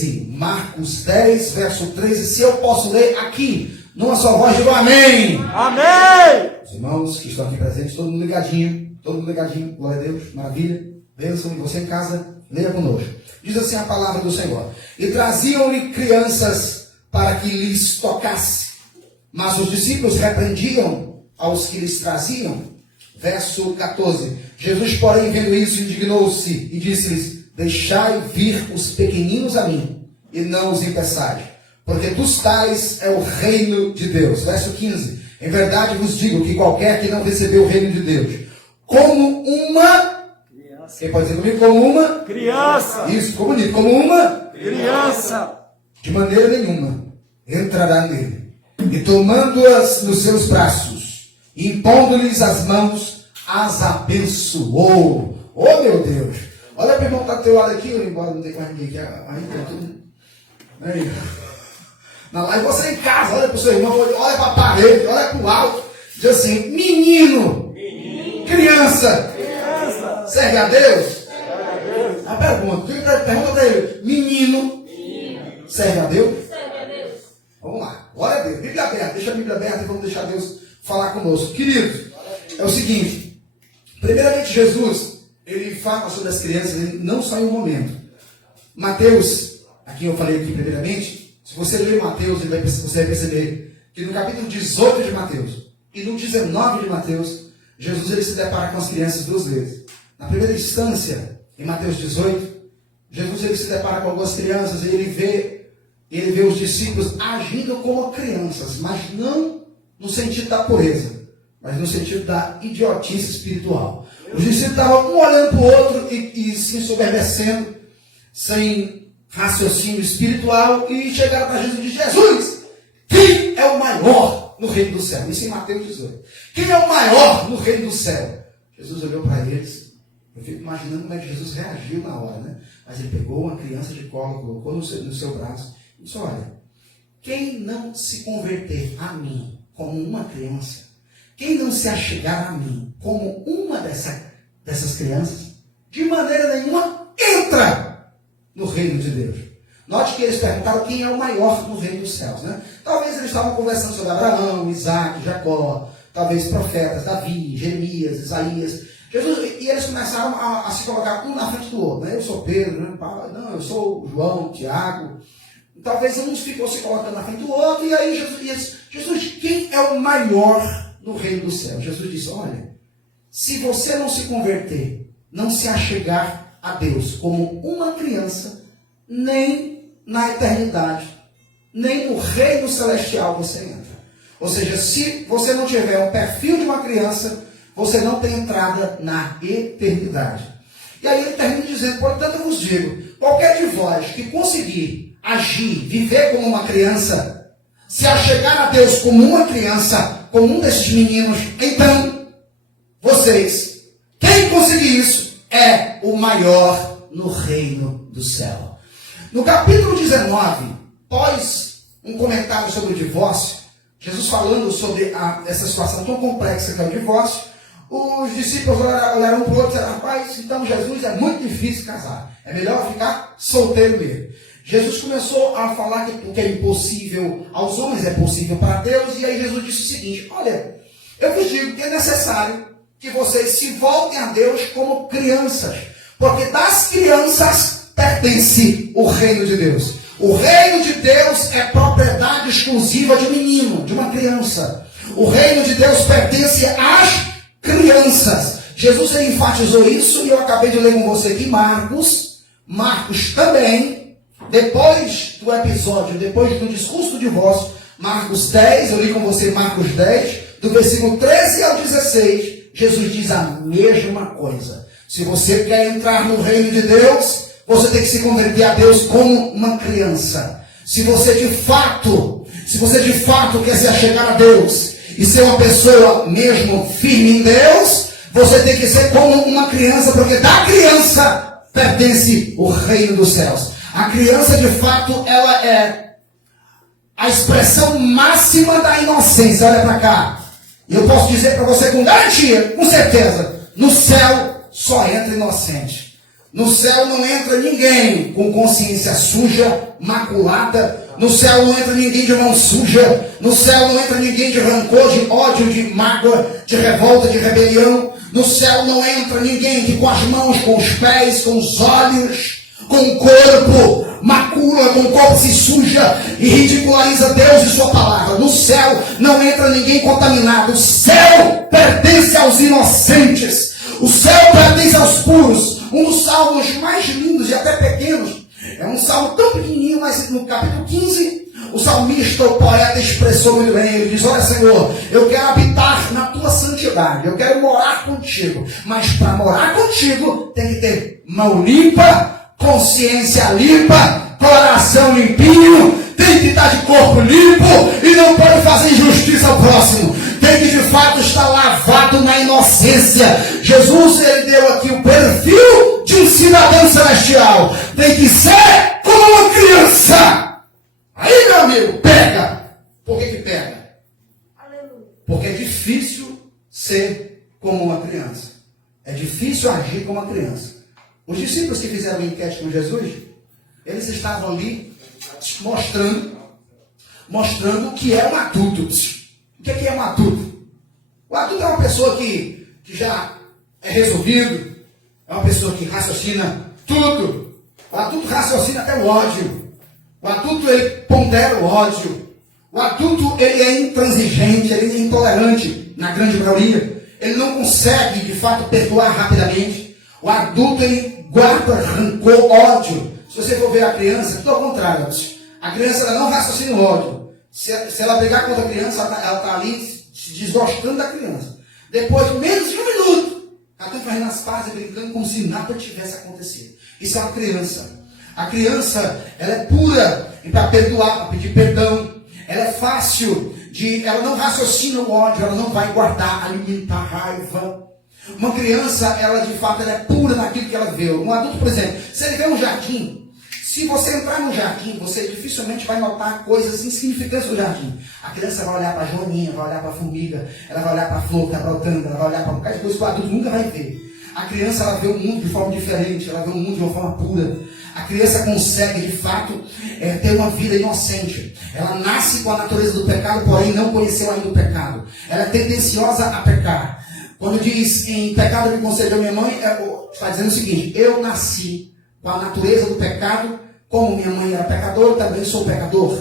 13. Marcos 10, verso 13. Se eu posso ler aqui, numa só voz, digo amém. Amém. Os irmãos que estão aqui presentes, todo mundo ligadinho, glória a Deus, maravilha, bênção, e você em casa, leia conosco. Diz assim a palavra do Senhor: e traziam-lhe crianças para que lhes tocasse, mas os discípulos repreendiam aos que lhes traziam. Verso 14, Jesus, porém, vendo isso, indignou-se e disse-lhes: deixai vir os pequeninos a mim, e não os impeçais, porque dos tais é o reino de Deus. Verso 15, em verdade vos digo que qualquer que não recebeu o reino de Deus, como uma criança. Quem pode dizer comigo? Como uma criança. Isso, ficou bonito. Como uma criança. De maneira nenhuma entrará nele. E tomando-as nos seus braços, e impondo-lhes as mãos, as abençoou. Oh, meu Deus! Olha para o irmão que está do teu lado aqui, embora não tenha mais ninguém aqui. Aí tem tudo. Aí. Na live, você em casa, olha para o seu irmão, olha para a parede, olha para o alto. Diz assim: menino, criança, serve a Deus? A pergunta para ele: menino, serve a Deus? Vamos lá, glória a Deus. Bíblia aberta, deixa a Bíblia aberta e vamos deixar Deus falar conosco. Queridos, é o seguinte: primeiramente, Jesus, ele fala sobre as crianças, não só em um momento. Mateus, aqui eu falei aqui primeiramente, se você ler Mateus, você vai perceber que no capítulo 18 de Mateus e no 19 de Mateus, Jesus ele se depara com as crianças duas vezes. Na primeira instância, em Mateus 18, Jesus ele se depara com algumas crianças e ele vê os discípulos agindo como crianças, mas não no sentido da pureza, mas no sentido da idiotice espiritual. Os discípulos estavam um olhando para o outro e se ensoberbecendo, sem raciocínio espiritual, e chegaram para Jesus e disseram: Jesus, quem é o maior no reino do céu? Isso em Mateus 18. Quem é o maior no reino do céu? Jesus olhou para eles. Eu fico imaginando como é que Jesus reagiu na hora, né? Mas ele pegou uma criança de colo, colocou no seu braço e disse: olha, quem não se converter a mim como uma criança, quem não se achegar a mim como uma dessas crianças, de maneira nenhuma entra no reino de Deus. Note que eles perguntaram quem é o maior no reino dos céus, né? Talvez eles estavam conversando sobre Abraão, Isaac, Jacó, talvez profetas, Davi, Jeremias, Isaías. Jesus, e eles começaram a se colocar um na frente do outro, né? Eu sou Pedro, né? Não, eu sou João, Tiago. Talvez um ficou se colocando na frente do outro, e aí Jesus, quem é o maior no reino do céu? Jesus disse: olha, se você não se converter, não se achegar a Deus como uma criança, nem na eternidade, nem no reino celestial você entra. Ou seja, se você não tiver um perfil de uma criança, você não tem entrada na eternidade. E aí ele termina dizendo: portanto eu vos digo, qualquer de vós que conseguir agir, viver como uma criança, se achegar a Deus como uma criança, como um desses meninos, então, vocês, quem conseguir isso, é o maior no reino do céu. No capítulo 19, após um comentário sobre o divórcio, Jesus falando sobre essa situação tão complexa que é o divórcio, os discípulos olharam para o outro e disseram: rapaz, então Jesus, é muito difícil casar, é melhor ficar solteiro mesmo. Jesus começou a falar que o que é impossível aos homens é possível para Deus, e aí Jesus disse o seguinte: olha, eu vos digo que é necessário que vocês se voltem a Deus como crianças, porque das crianças pertence o reino de Deus. O reino de Deus é propriedade exclusiva de um menino, de uma criança. O reino de Deus pertence às crianças. Jesus ele enfatizou isso, e eu acabei de ler com você aqui Marcos também, depois do episódio, depois do discurso do divórcio, Marcos 10, eu li com você Marcos 10, do versículo 13 ao 16, Jesus diz a mesma coisa. Se você quer entrar no reino de Deus, você tem que se converter a Deus como uma criança. Se você de fato quer se achegar a Deus e ser uma pessoa mesmo firme em Deus, você tem que ser como uma criança, porque da criança pertence o reino dos céus. A criança, de fato, ela é a expressão máxima da inocência. Olha para cá. E eu posso dizer para você com garantia, com certeza, no céu só entra inocente. No céu não entra ninguém com consciência suja, maculada. No céu não entra ninguém de mão suja. No céu não entra ninguém de rancor, de ódio, de mágoa, de revolta, de rebelião. No céu não entra ninguém que com as mãos, com os pés, com os olhos, com o corpo, macula, com o corpo se suja e ridiculariza Deus e sua palavra. No céu não entra ninguém contaminado. O céu pertence aos inocentes. O céu pertence aos puros. Um dos salmos mais lindos e até pequenos, é um salmo tão pequenininho, mas no capítulo 15, o salmista, o poeta, expressou muito bem. Ele diz: olha, Senhor, eu quero habitar na tua santidade, eu quero morar contigo, mas para morar contigo tem que ter mão limpa, consciência limpa, coração limpinho, tem que estar de corpo limpo e não pode fazer injustiça ao próximo. Tem que de fato estar lavado na inocência. Jesus, ele deu aqui o perfil de um cidadão celestial. Tem que ser como uma criança. Aí, meu amigo, pega. Por que pega? Porque é difícil ser como uma criança. É difícil agir como uma criança. Os discípulos que fizeram a enquete com Jesus, eles estavam ali mostrando o que é um adulto. O que é um adulto? O adulto é uma pessoa que já é resolvido, é uma pessoa que raciocina tudo. O adulto raciocina até o ódio. O adulto, ele pondera o ódio. O adulto, ele é intransigente, ele é intolerante, na grande maioria. Ele não consegue, de fato, perdoar rapidamente. O adulto, ele guarda rancor, ódio. Se você for ver a criança, tudo ao contrário. A criança, ela não raciocina o ódio. Se ela brigar com outra criança, ela está ali se desgostando da criança. Depois de menos de um minuto, ela está fazendo as pazes, brincando como se nada tivesse acontecido. Isso é uma criança. A criança, ela é pura para perdoar, para pedir perdão. Ela é fácil ela não raciocina o ódio, ela não vai guardar, alimentar raiva. Uma criança, ela de fato, ela é pura naquilo que ela vê. Um adulto, por exemplo, se ele vê um jardim, se você entrar no jardim, você dificilmente vai notar coisas insignificantes do jardim. A criança vai olhar para a joaninha, vai olhar para a formiga, ela vai olhar para a flor que está brotando, ela vai olhar para um bocado de coisas que o adulto nunca vai ver. A criança, ela vê o mundo de forma diferente, ela vê o mundo de uma forma pura. A criança consegue, de fato, ter uma vida inocente. Ela nasce com a natureza do pecado, porém não conheceu ainda o pecado. Ela é tendenciosa a pecar. Quando diz em pecado me concedeu minha mãe, está dizendo o seguinte: eu nasci com a natureza do pecado, como minha mãe era pecadora, também sou pecador.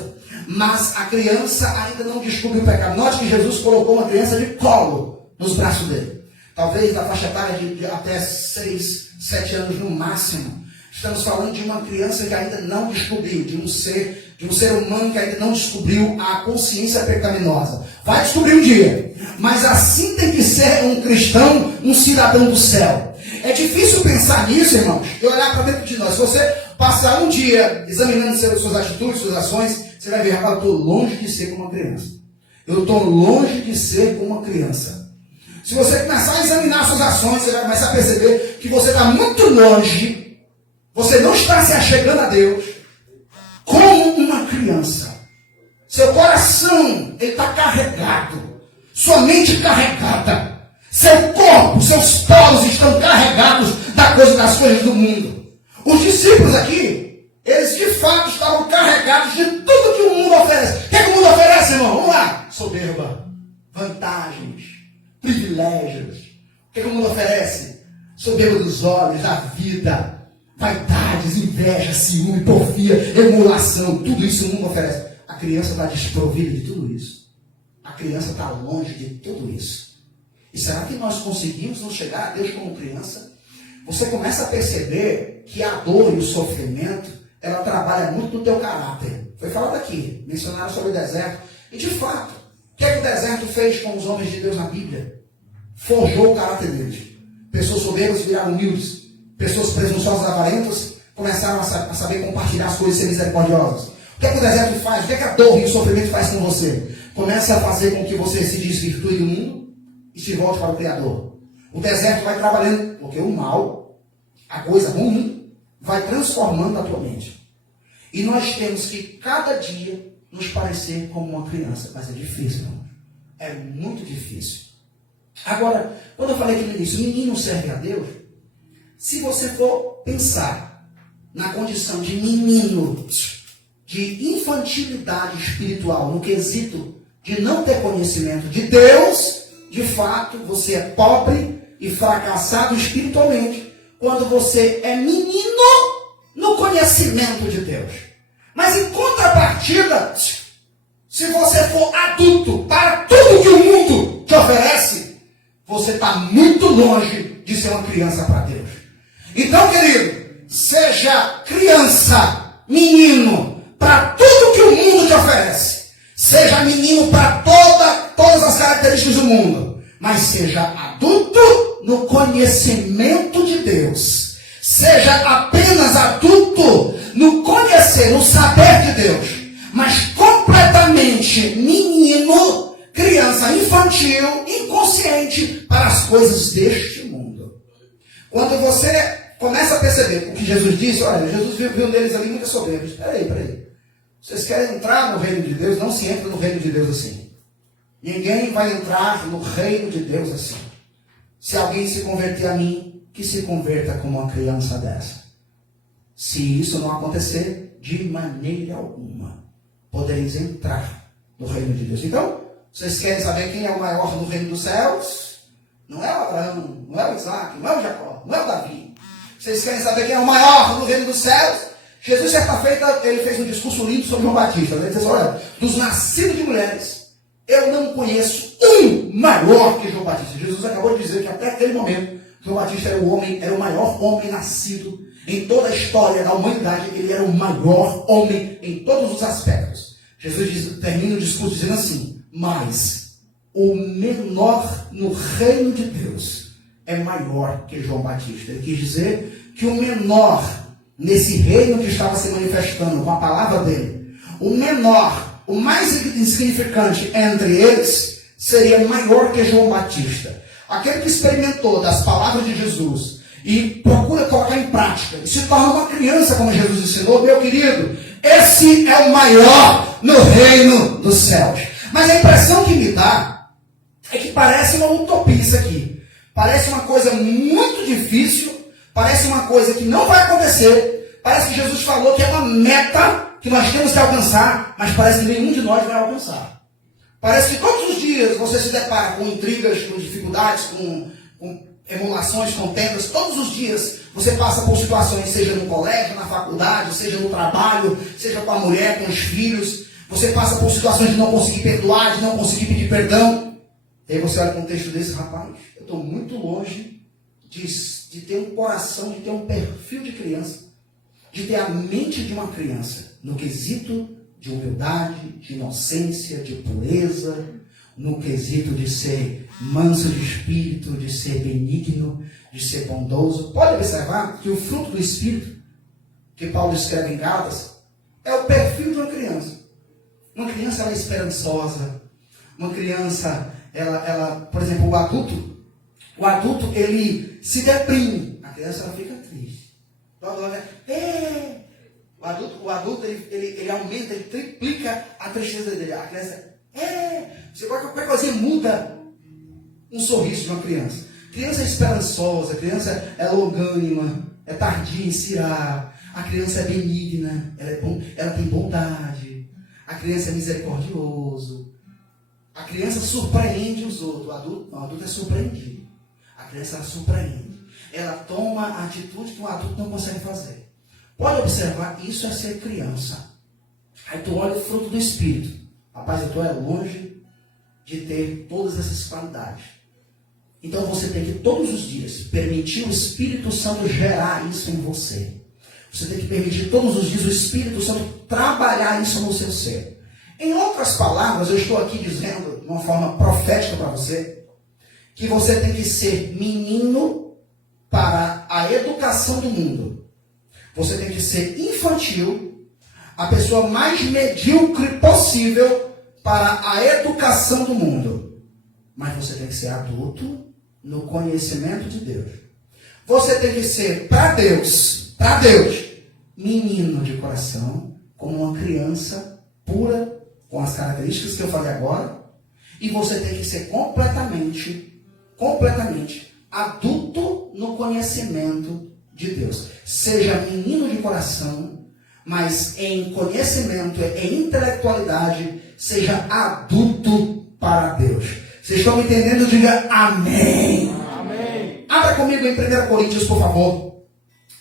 Mas a criança ainda não descobriu o pecado. Note que Jesus colocou uma criança de colo nos braços dele. Talvez da faixa etária de até 6, 7 anos no máximo. Estamos falando de uma criança que ainda não descobriu, de um ser humano que ainda não descobriu a consciência pecaminosa. Vai descobrir um dia. Mas assim tem que ser um cristão, um cidadão do céu. É difícil pensar nisso, irmãos, e olhar para dentro de nós. Se você passar um dia examinando suas atitudes, suas ações, você vai ver: rapaz, eu estou longe de ser como uma criança. Eu estou longe de ser como uma criança. Se você começar a examinar suas ações, você vai começar a perceber que você está muito longe. Você não está se achegando a Deus como uma criança. Seu coração está carregado. Sua mente carregada. Seu corpo, seus poros estão carregados das coisas do mundo. Os discípulos aqui, eles de fato estavam carregados de tudo que o mundo oferece. O que é que o mundo oferece, irmão? Vamos lá. Soberba, vantagens, privilégios. O que é que o mundo oferece? Soberba dos olhos, da vida, vaidades, inveja, ciúme, porfia, emulação. Tudo isso o mundo oferece. A criança está desprovida de tudo isso. A criança está longe de tudo isso. E será que nós conseguimos nos chegar a Deus como criança? Você começa a perceber que a dor e o sofrimento, ela trabalha muito no teu caráter. Foi falado aqui, mencionaram sobre o deserto. E de fato, o que é que o deserto fez com os homens de Deus na Bíblia? Forjou o caráter deles. Pessoas soberbas viraram humildes. Pessoas presunçosas e avarentas começaram a saber compartilhar as coisas e ser misericordiosas. O que é que o deserto faz? O que é que a dor e o sofrimento faz com você? Começa a fazer com que você se desvirtue do mundo e se volte para o Criador. O deserto vai trabalhando, porque o mal, a coisa ruim, vai transformando a tua mente. E nós temos que cada dia nos parecer como uma criança. Mas é difícil, não? É muito difícil. Agora, quando eu falei aqui no início, menino serve a Deus, se você for pensar na condição de menino, de infantilidade espiritual, no quesito de não ter conhecimento de Deus, de fato, você é pobre e fracassado espiritualmente quando você é menino no conhecimento de Deus. Mas em contrapartida, se você for adulto para tudo que o mundo te oferece, você está muito longe de ser uma criança para Deus. Então, querido, seja criança, menino, para tudo que o mundo te oferece. Seja menino para todas as características do mundo. Mas seja adulto no conhecimento de Deus. Seja apenas adulto no conhecer, no saber de Deus. Mas completamente menino, criança infantil, inconsciente para as coisas deste mundo. Quando você começa a perceber o que Jesus disse, olha, Jesus viu neles ali muita soberba. Peraí. Vocês querem entrar no reino de Deus? Não se entra no reino de Deus assim. Ninguém vai entrar no reino de Deus assim. Se alguém se converter a mim, que se converta como uma criança dessa. Se isso não acontecer, de maneira alguma podereis entrar no reino de Deus. Então, vocês querem saber quem é o maior no reino dos céus? Não é o Abraão, não é o Isaac, não é o Jacó, não é o Davi. Vocês querem saber quem é o maior no reino dos céus? Jesus, certa feita, ele fez um discurso lindo sobre João Batista. Ele disse, olha, dos nascidos de mulheres, eu não conheço um maior que João Batista. Jesus acabou de dizer que até aquele momento, João Batista era o maior homem nascido em toda a história da humanidade. Ele era o maior homem em todos os aspectos. Jesus termina o discurso dizendo assim, mas o menor no reino de Deus é maior que João Batista. Ele quis dizer que o menor nesse reino que estava se manifestando com a palavra dele, o menor, o mais insignificante entre eles, seria maior que João Batista. Aquele que experimentou das palavras de Jesus e procura colocar em prática e se torna uma criança como Jesus ensinou, meu querido, esse é o maior no reino dos céus. Mas a impressão que me dá é que parece uma utopia isso aqui. Parece uma coisa muito difícil, parece uma coisa que não vai acontecer, parece que Jesus falou que é uma meta que nós temos que alcançar, mas parece que nenhum de nós vai alcançar. Parece que todos os dias você se depara com intrigas, com dificuldades, com emulações, contendas. Todos os dias você passa por situações, seja no colégio, na faculdade, seja no trabalho, seja com a mulher, com os filhos. Você passa por situações de não conseguir perdoar, de não conseguir pedir perdão. E aí você olha para um texto desse, rapaz, eu estou muito longe de ter um coração, de ter um perfil de criança, de ter a mente de uma criança, no quesito de humildade, de inocência, de pureza, no quesito de ser manso de espírito, de ser benigno, de ser bondoso. Pode observar que o fruto do espírito, que Paulo escreve em Gálatas, é o perfil de uma criança. Uma criança, ela é esperançosa. Uma criança, ela, por exemplo, o adulto, ele se deprime. A criança, ela fica triste. O adulto, ele aumenta, ele triplica a tristeza dele. A criança, você qualquer coisinha muda um sorriso de uma criança. Criança é esperançosa, criança é longânima, é tardia em se irar. A criança é benigna, ela tem bondade. A criança é misericordioso. A criança surpreende os outros. O adulto é surpreendido. A criança ela surpreende. Ela toma a atitude que um adulto não consegue fazer. Pode observar, isso é ser criança. Aí tu olha o fruto do Espírito. Rapaz, tu é longe de ter todas essas qualidades. Então você tem que todos os dias permitir o Espírito Santo gerar isso em você. Você tem que permitir todos os dias o Espírito Santo trabalhar isso no seu ser. Em outras palavras, eu estou aqui dizendo de uma forma profética para você, que você tem que ser menino para a educação do mundo. Você tem que ser infantil, a pessoa mais medíocre possível para a educação do mundo. Mas você tem que ser adulto no conhecimento de Deus. Você tem que ser, para Deus, menino de coração, como uma criança pura, com as características que eu falei agora. E você tem que ser completamente adulto no conhecimento de Deus. Seja menino de coração, mas em conhecimento, em intelectualidade, seja adulto para Deus. Vocês estão me entendendo? Diga amém. Amém. Abra comigo em 1 Coríntios, por favor.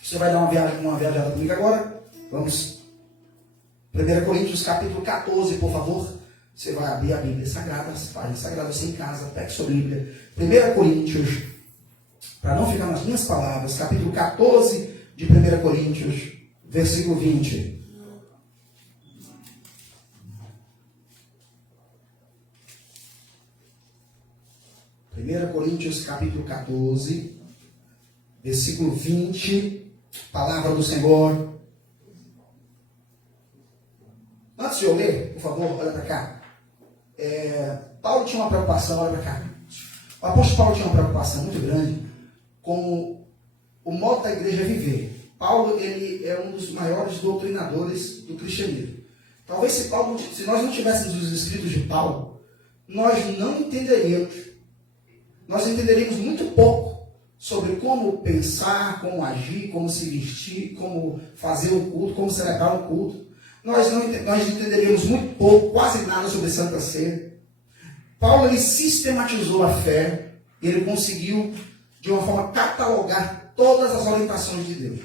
Você vai dar uma viajada comigo agora. Vamos. 1 Coríntios, capítulo 14, por favor. Você vai abrir a Bíblia Sagrada, as páginas sagradas, você em casa, pegue sua Bíblia. 1 Coríntios, para não ficar nas minhas palavras, capítulo 14 de 1 Coríntios, versículo 20. Coríntios, capítulo 14, versículo 20, palavra do Senhor. Antes de eu ler, por favor, olha para cá. Paulo tinha uma preocupação, olha para cá. O apóstolo Paulo tinha uma preocupação muito grande com o modo da igreja viver. Paulo, ele é um dos maiores doutrinadores do cristianismo. Talvez se nós não tivéssemos os escritos de Paulo, nós entenderíamos muito pouco sobre como pensar, como agir, como se vestir, como fazer o culto, como celebrar o culto. Nós entenderíamos muito pouco, quase nada sobre Santa Ceia. Paulo, ele sistematizou a fé, ele conseguiu, de uma forma, catalogar todas as orientações de Deus.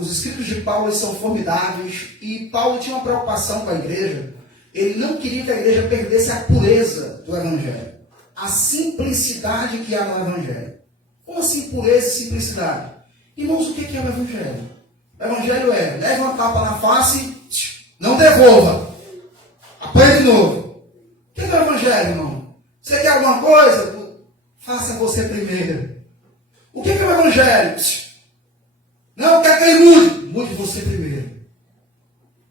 Os escritos de Paulo são formidáveis, e Paulo tinha uma preocupação com a igreja. Ele não queria que a igreja perdesse a pureza do Evangelho, a simplicidade que há no Evangelho. Como assim pureza e simplicidade? Irmãos, o que é o Evangelho? O Evangelho é: leve uma tapa na face, não devolva, apanhe de novo. O que é o Evangelho, irmão? Você quer alguma coisa? Faça você primeiro. O que é o Evangelho? Não quer que ele mude? Mude você primeiro.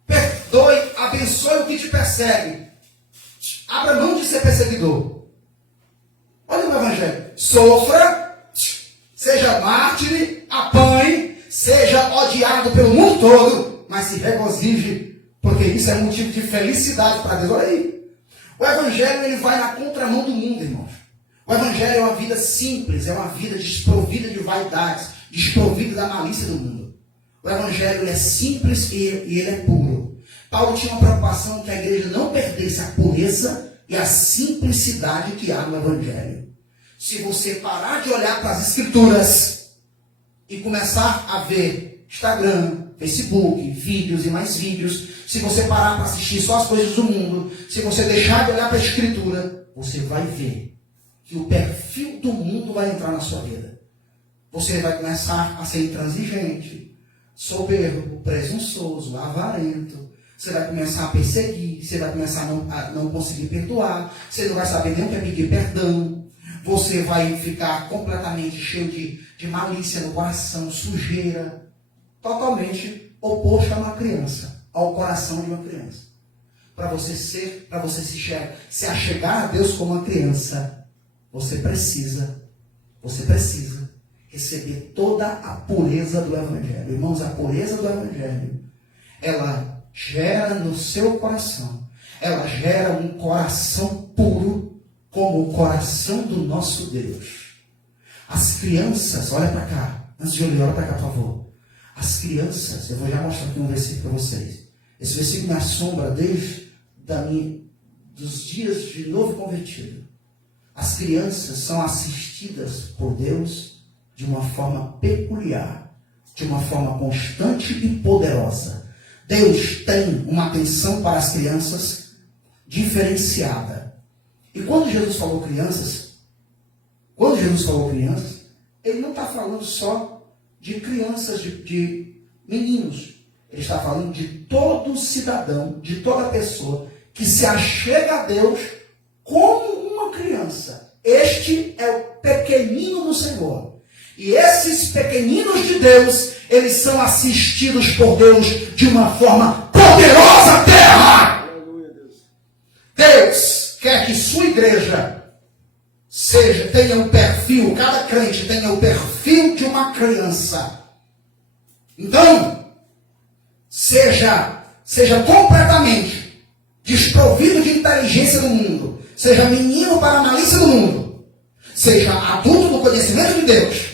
Perdoe, abençoe o que te persegue. Abra mão de ser perseguidor. Olha o Evangelho. Sofra, seja mártir, apanhe, seja odiado pelo mundo todo, mas se regozije, porque isso é motivo de felicidade para Deus. Olha aí. O Evangelho, ele vai na contramão do mundo, irmãos. O Evangelho é uma vida simples, é uma vida desprovida de vaidades, desprovida da malícia do mundo. O Evangelho, ele é simples e ele é puro. Paulo tinha uma preocupação que a igreja não perdesse a pureza e a simplicidade que há no Evangelho. Se você parar de olhar para as Escrituras e começar a ver Instagram, Facebook, vídeos e mais vídeos, se você parar para assistir só as coisas do mundo, se você deixar de olhar para a Escritura, você vai ver que o perfil do mundo vai entrar na sua vida. Você vai começar a ser intransigente, soberbo, presunçoso, avarento. Você vai começar a perseguir, você vai começar a não conseguir perdoar, você não vai saber nem o que é pedir perdão. Você vai ficar completamente cheio de malícia no coração, sujeira, totalmente oposto a uma criança, ao coração de uma criança. Para você se achegar a Deus como uma criança, você precisa receber toda a pureza do Evangelho. Irmãos, a pureza do Evangelho, ela gera no seu coração, ela gera um coração puro, como o coração do nosso Deus. As crianças, olha para cá, antes de eu ler, olha para cá, por favor. As crianças, eu vou já mostrar aqui um versículo para vocês. Esse versículo me assombra desde dos dias de novo convertido. As crianças são assistidas por Deus de uma forma peculiar, de uma forma constante e poderosa. Deus tem uma atenção para as crianças diferenciada. E quando Jesus falou crianças, ele não está falando só de crianças, de meninos. Ele está falando de todo cidadão, de toda pessoa que se achega a Deus como uma criança. Este é o pequenino do Senhor. E esses pequeninos de Deus, eles são assistidos por Deus de uma forma poderosa, terra. Deus quer que sua igreja tenha um perfil, cada crente tenha o perfil de uma criança. Então, seja completamente desprovido de inteligência do mundo, seja menino para a malícia do mundo, seja adulto no conhecimento de Deus,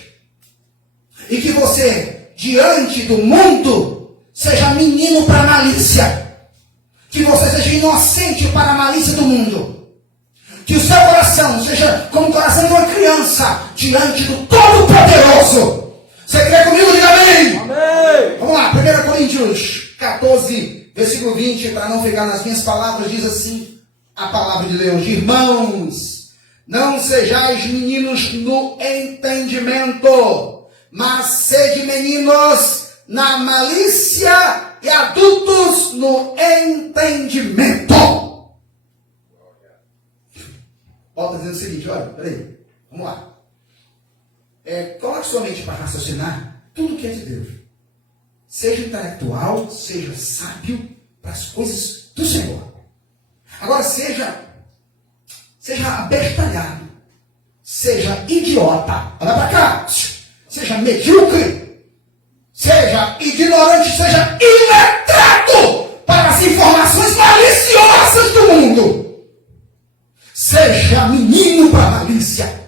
E que você, diante do mundo, seja menino para a malícia. Que você seja inocente para a malícia do mundo. Que o seu coração seja como o coração de uma criança diante do Todo-Poderoso. Você crê comigo? Diga amém. Amém. Vamos lá, 1 Coríntios 14, versículo 20, para não ficar nas minhas palavras, diz assim a palavra de Deus: irmãos, não sejais meninos no entendimento, mas sede meninos na malícia e adultos no entendimento. Paulo está dizendo o seguinte: olha, peraí, vamos lá. Coloque sua mente para raciocinar tudo que é de Deus. Seja intelectual, seja sábio para as coisas do Senhor. Agora seja abestalhado, seja idiota, olha para cá, seja medíocre, seja ignorante, seja iletrado para as informações maliciosas do mundo. Seja menino para a malícia.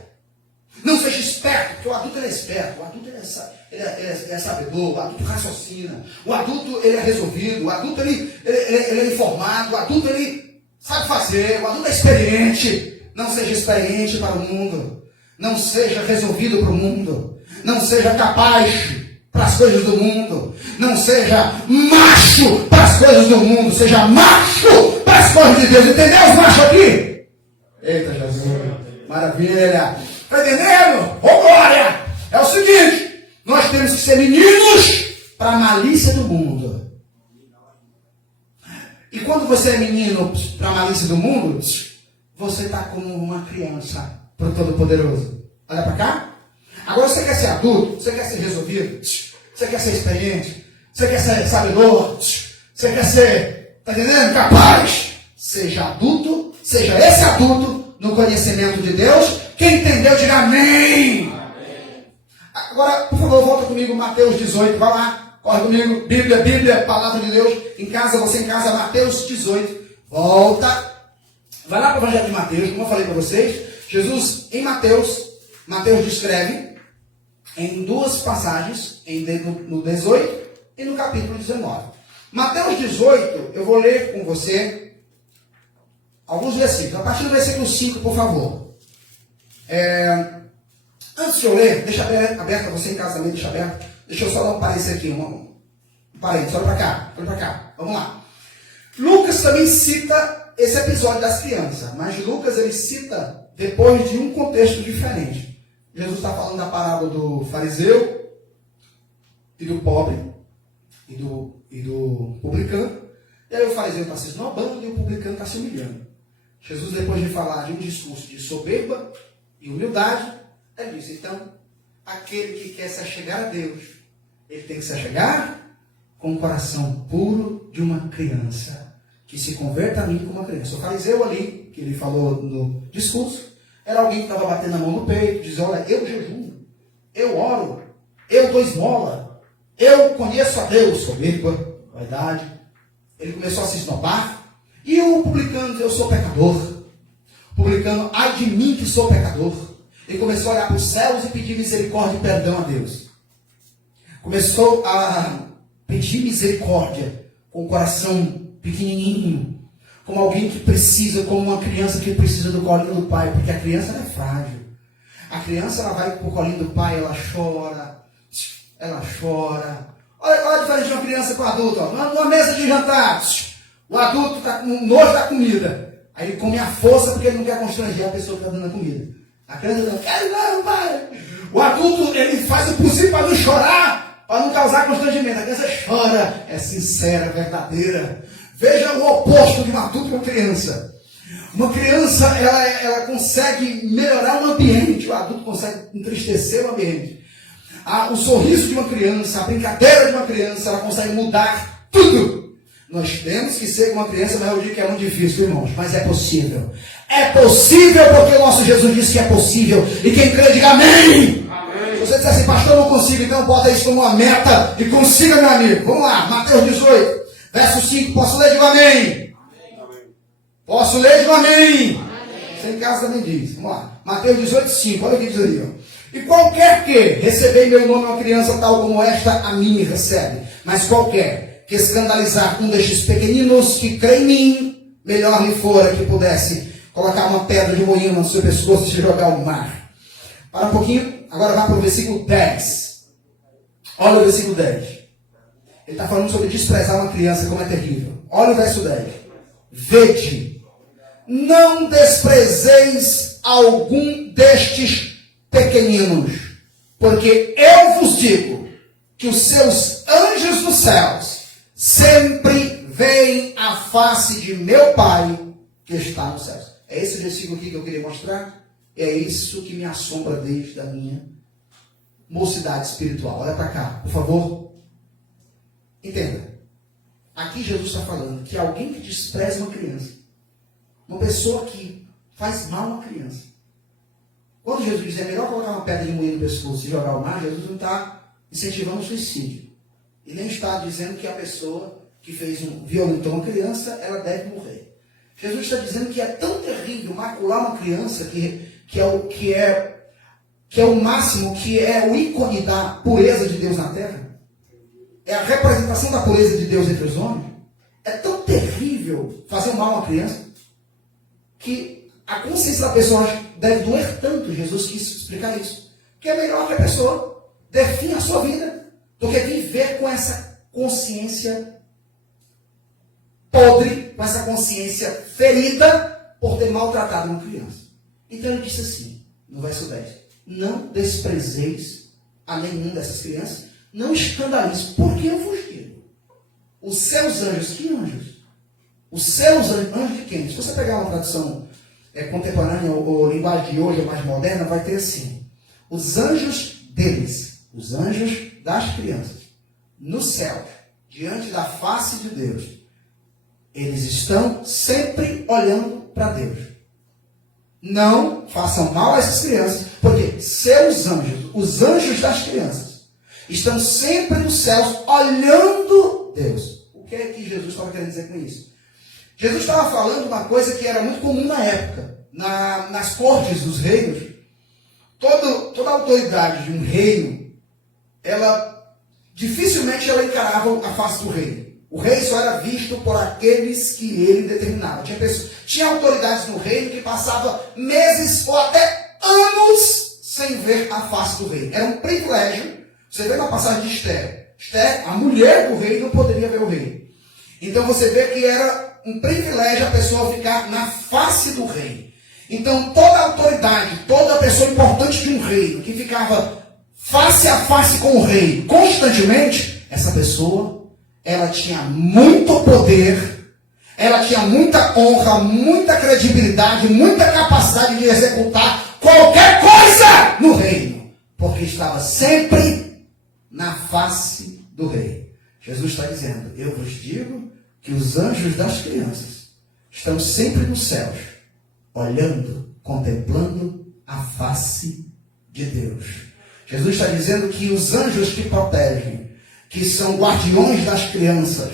Não seja esperto, porque o adulto ele é esperto, o adulto ele é sabedor, o adulto raciocina, o adulto ele é resolvido, o adulto ele é informado, o adulto ele sabe fazer, o adulto é experiente. Não seja experiente para o mundo, não seja resolvido para o mundo, não seja capaz para as coisas do mundo, não seja macho para as coisas do mundo, seja macho para as coisas de Deus. Entendeu os machos aqui? Eita Jesus, maravilha. Está entendendo? Ô glória! É o seguinte, nós temos que ser meninos para a malícia do mundo. E quando você é menino para a malícia do mundo, você está como uma criança para o Todo-Poderoso. Olha para cá. Agora você quer ser adulto, você quer ser resolvido, você quer ser experiente, você quer ser sabedor, você quer ser, está entendendo? Capaz. Seja adulto, seja esse adulto no conhecimento de Deus. Quem entendeu, diga amém. Amém. Agora, por favor, volta comigo, Mateus 18, vai lá, corre comigo, Bíblia, palavra de Deus, em casa, você em casa, Mateus 18, volta, vai lá para o Evangelho de Mateus, como eu falei para vocês, Jesus, em Mateus descreve em duas passagens, no 18 e no capítulo 19. Mateus 18, eu vou ler com você alguns versículos, a partir do versículo 5, por favor. Antes de eu ler, deixa aberta, você em casa também deixa aberto. Deixa eu só dar um parênteses aqui, um parênteses, olha para cá, vamos lá. Lucas também cita esse episódio das crianças, mas Lucas ele cita depois de um contexto diferente. Jesus está falando da parábola do fariseu e do pobre e do publicano. E aí o fariseu está se esnobando e o publicano está se humilhando. Jesus, depois de falar de um discurso de soberba e humildade, ele diz: então, aquele que quer se achegar a Deus, ele tem que se achegar com o coração puro de uma criança, que se converta a mim como uma criança. O fariseu ali, que ele falou no discurso, era alguém que estava batendo a mão no peito, dizendo: olha, eu jejuo, eu oro, eu dou esmola, eu conheço a Deus. Soberba, vaidade. Ele começou a se esnobar. E o publicano: eu sou pecador. O publicano: ai de mim que sou pecador. Ele começou a olhar para os céus e pedir misericórdia e perdão a Deus. Começou a pedir misericórdia com o coração pequenininho, como alguém que precisa, como uma criança que precisa do colinho do pai, porque a criança ela é frágil. A criança ela vai para o colinho do pai, ela chora. Olha a diferença de uma criança com o adulto. Ó. Numa mesa de jantar, o adulto está com nojo da comida. Aí ele come à força porque ele não quer constranger a pessoa que está dando a comida. A criança não quer, não, pai. O adulto ele faz o possível para não chorar, para não causar constrangimento. A criança chora, é sincera, verdadeira. Veja o oposto de um adulto e uma criança. Uma criança ela consegue melhorar o ambiente, o adulto consegue entristecer o ambiente. O sorriso de uma criança, a brincadeira de uma criança, ela consegue mudar tudo. Nós temos que ser uma criança, mas eu digo que é muito difícil, irmãos, mas é possível. É possível porque o nosso Jesus disse que é possível. E quem crê, diga amém. Amém. Se você disser assim: pastor, eu não consigo, então bota isso como uma meta e consiga, meu amigo. Vamos lá, Mateus 18, verso 5. Posso ler? Diga amém. Amém. Posso ler? Diga amém. Amém. Você em casa também diz. Vamos lá, Mateus 18, 5. Olha o que diz ali. Ó. E qualquer que receber em meu nome uma criança tal como esta, a mim recebe. Mas qualquer que escandalizar um destes pequeninos que crê em mim, melhor lhe fora que pudesse colocar uma pedra de moinho no seu pescoço e se jogar ao mar. Para um pouquinho, agora vá para o versículo 10. Olha o versículo 10. Ele está falando sobre desprezar uma criança, como é terrível. Olha o verso 10. Vede, não desprezeis algum destes pequeninos, porque eu vos digo que os seus anjos nos céus sempre veem a face de meu Pai que está nos céus. É esse versículo aqui que eu queria mostrar. É isso que me assombra desde a minha mocidade espiritual. Olha para cá, por favor. Entenda. Aqui Jesus está falando que alguém que despreza uma criança, uma pessoa que faz mal a uma criança. Quando Jesus diz é melhor colocar uma pedra de moinho no pescoço e jogar ao mar, Jesus não está incentivando o suicídio. E nem está dizendo que a pessoa que violentou uma criança, ela deve morrer. Jesus está dizendo que é tão terrível macular uma criança que é o máximo, que é o ícone da pureza de Deus na terra. É a representação da pureza de Deus entre os homens. É tão terrível fazer um mal a uma criança que a consciência da pessoa deve doer tanto. Jesus quis explicar isso. Que é melhor que a pessoa dê fim à sua vida do que viver com essa consciência podre, com essa consciência ferida por ter maltratado uma criança. Então ele disse assim, no verso 10, não desprezeis a nenhum dessas crianças, não escandalize, porque eu vos digo, os seus anjos, que anjos? Os seus anjos de quem? Se você pegar uma tradução contemporânea ou linguagem de hoje, ou mais moderna, vai ter assim, os anjos deles, os anjos das crianças, no céu, diante da face de Deus, eles estão sempre olhando para Deus. Não façam mal a essas crianças, porque seus anjos, os anjos das crianças, estão sempre nos céus olhando Deus. O que é que Jesus estava querendo dizer com isso? Jesus estava falando uma coisa que era muito comum na época. Nas cortes dos reinos, toda a autoridade de um reino, dificilmente ela encarava a face do rei. O rei só era visto por aqueles que ele determinava. Tinha autoridades no reino que passavam meses ou até anos sem ver a face do rei. Era um privilégio. Você vê na passagem de Esther. Esther, a mulher do rei, não poderia ver o rei. Então você vê que era um privilégio a pessoa ficar na face do rei. Então toda a autoridade, toda a pessoa importante de um reino, que ficava face a face com o rei constantemente, essa pessoa, ela tinha muito poder, ela tinha muita honra, muita credibilidade, muita capacidade de executar qualquer coisa no reino, porque estava sempre na face do rei. Jesus está dizendo, eu vos digo que os anjos das crianças estão sempre nos céus, olhando, contemplando a face de Deus. Jesus está dizendo que os anjos que protegem, que são guardiões das crianças,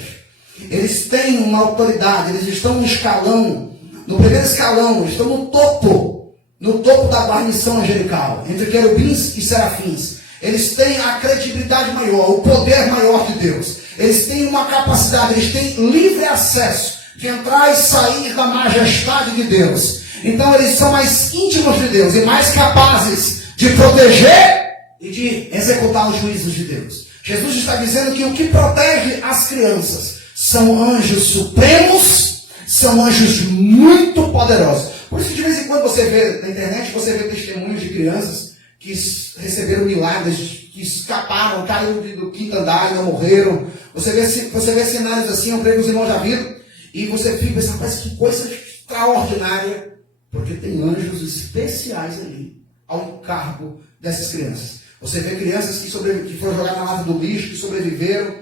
eles têm uma autoridade, eles estão no escalão, no primeiro escalão, estão no topo da guarnição angelical, entre querubins e serafins. Eles têm a credibilidade maior, o poder maior de Deus. Eles têm uma capacidade, eles têm livre acesso de entrar e sair da majestade de Deus. Então eles são mais íntimos de Deus e mais capazes de proteger e de executar os juízos de Deus. Jesus está dizendo que o que protege as crianças são anjos supremos, são anjos muito poderosos. Por isso de vez em quando você vê na internet, você vê testemunhos de crianças que receberam milagres, que escaparam, caíram do quinto andar e não morreram. Você vê cenários assim, eu creio que os irmãos já viram, e você fica pensando, rapaz, que coisa extraordinária, porque tem anjos especiais ali, ao cargo dessas crianças. Você vê crianças que foram jogadas na lata do lixo, que sobreviveram.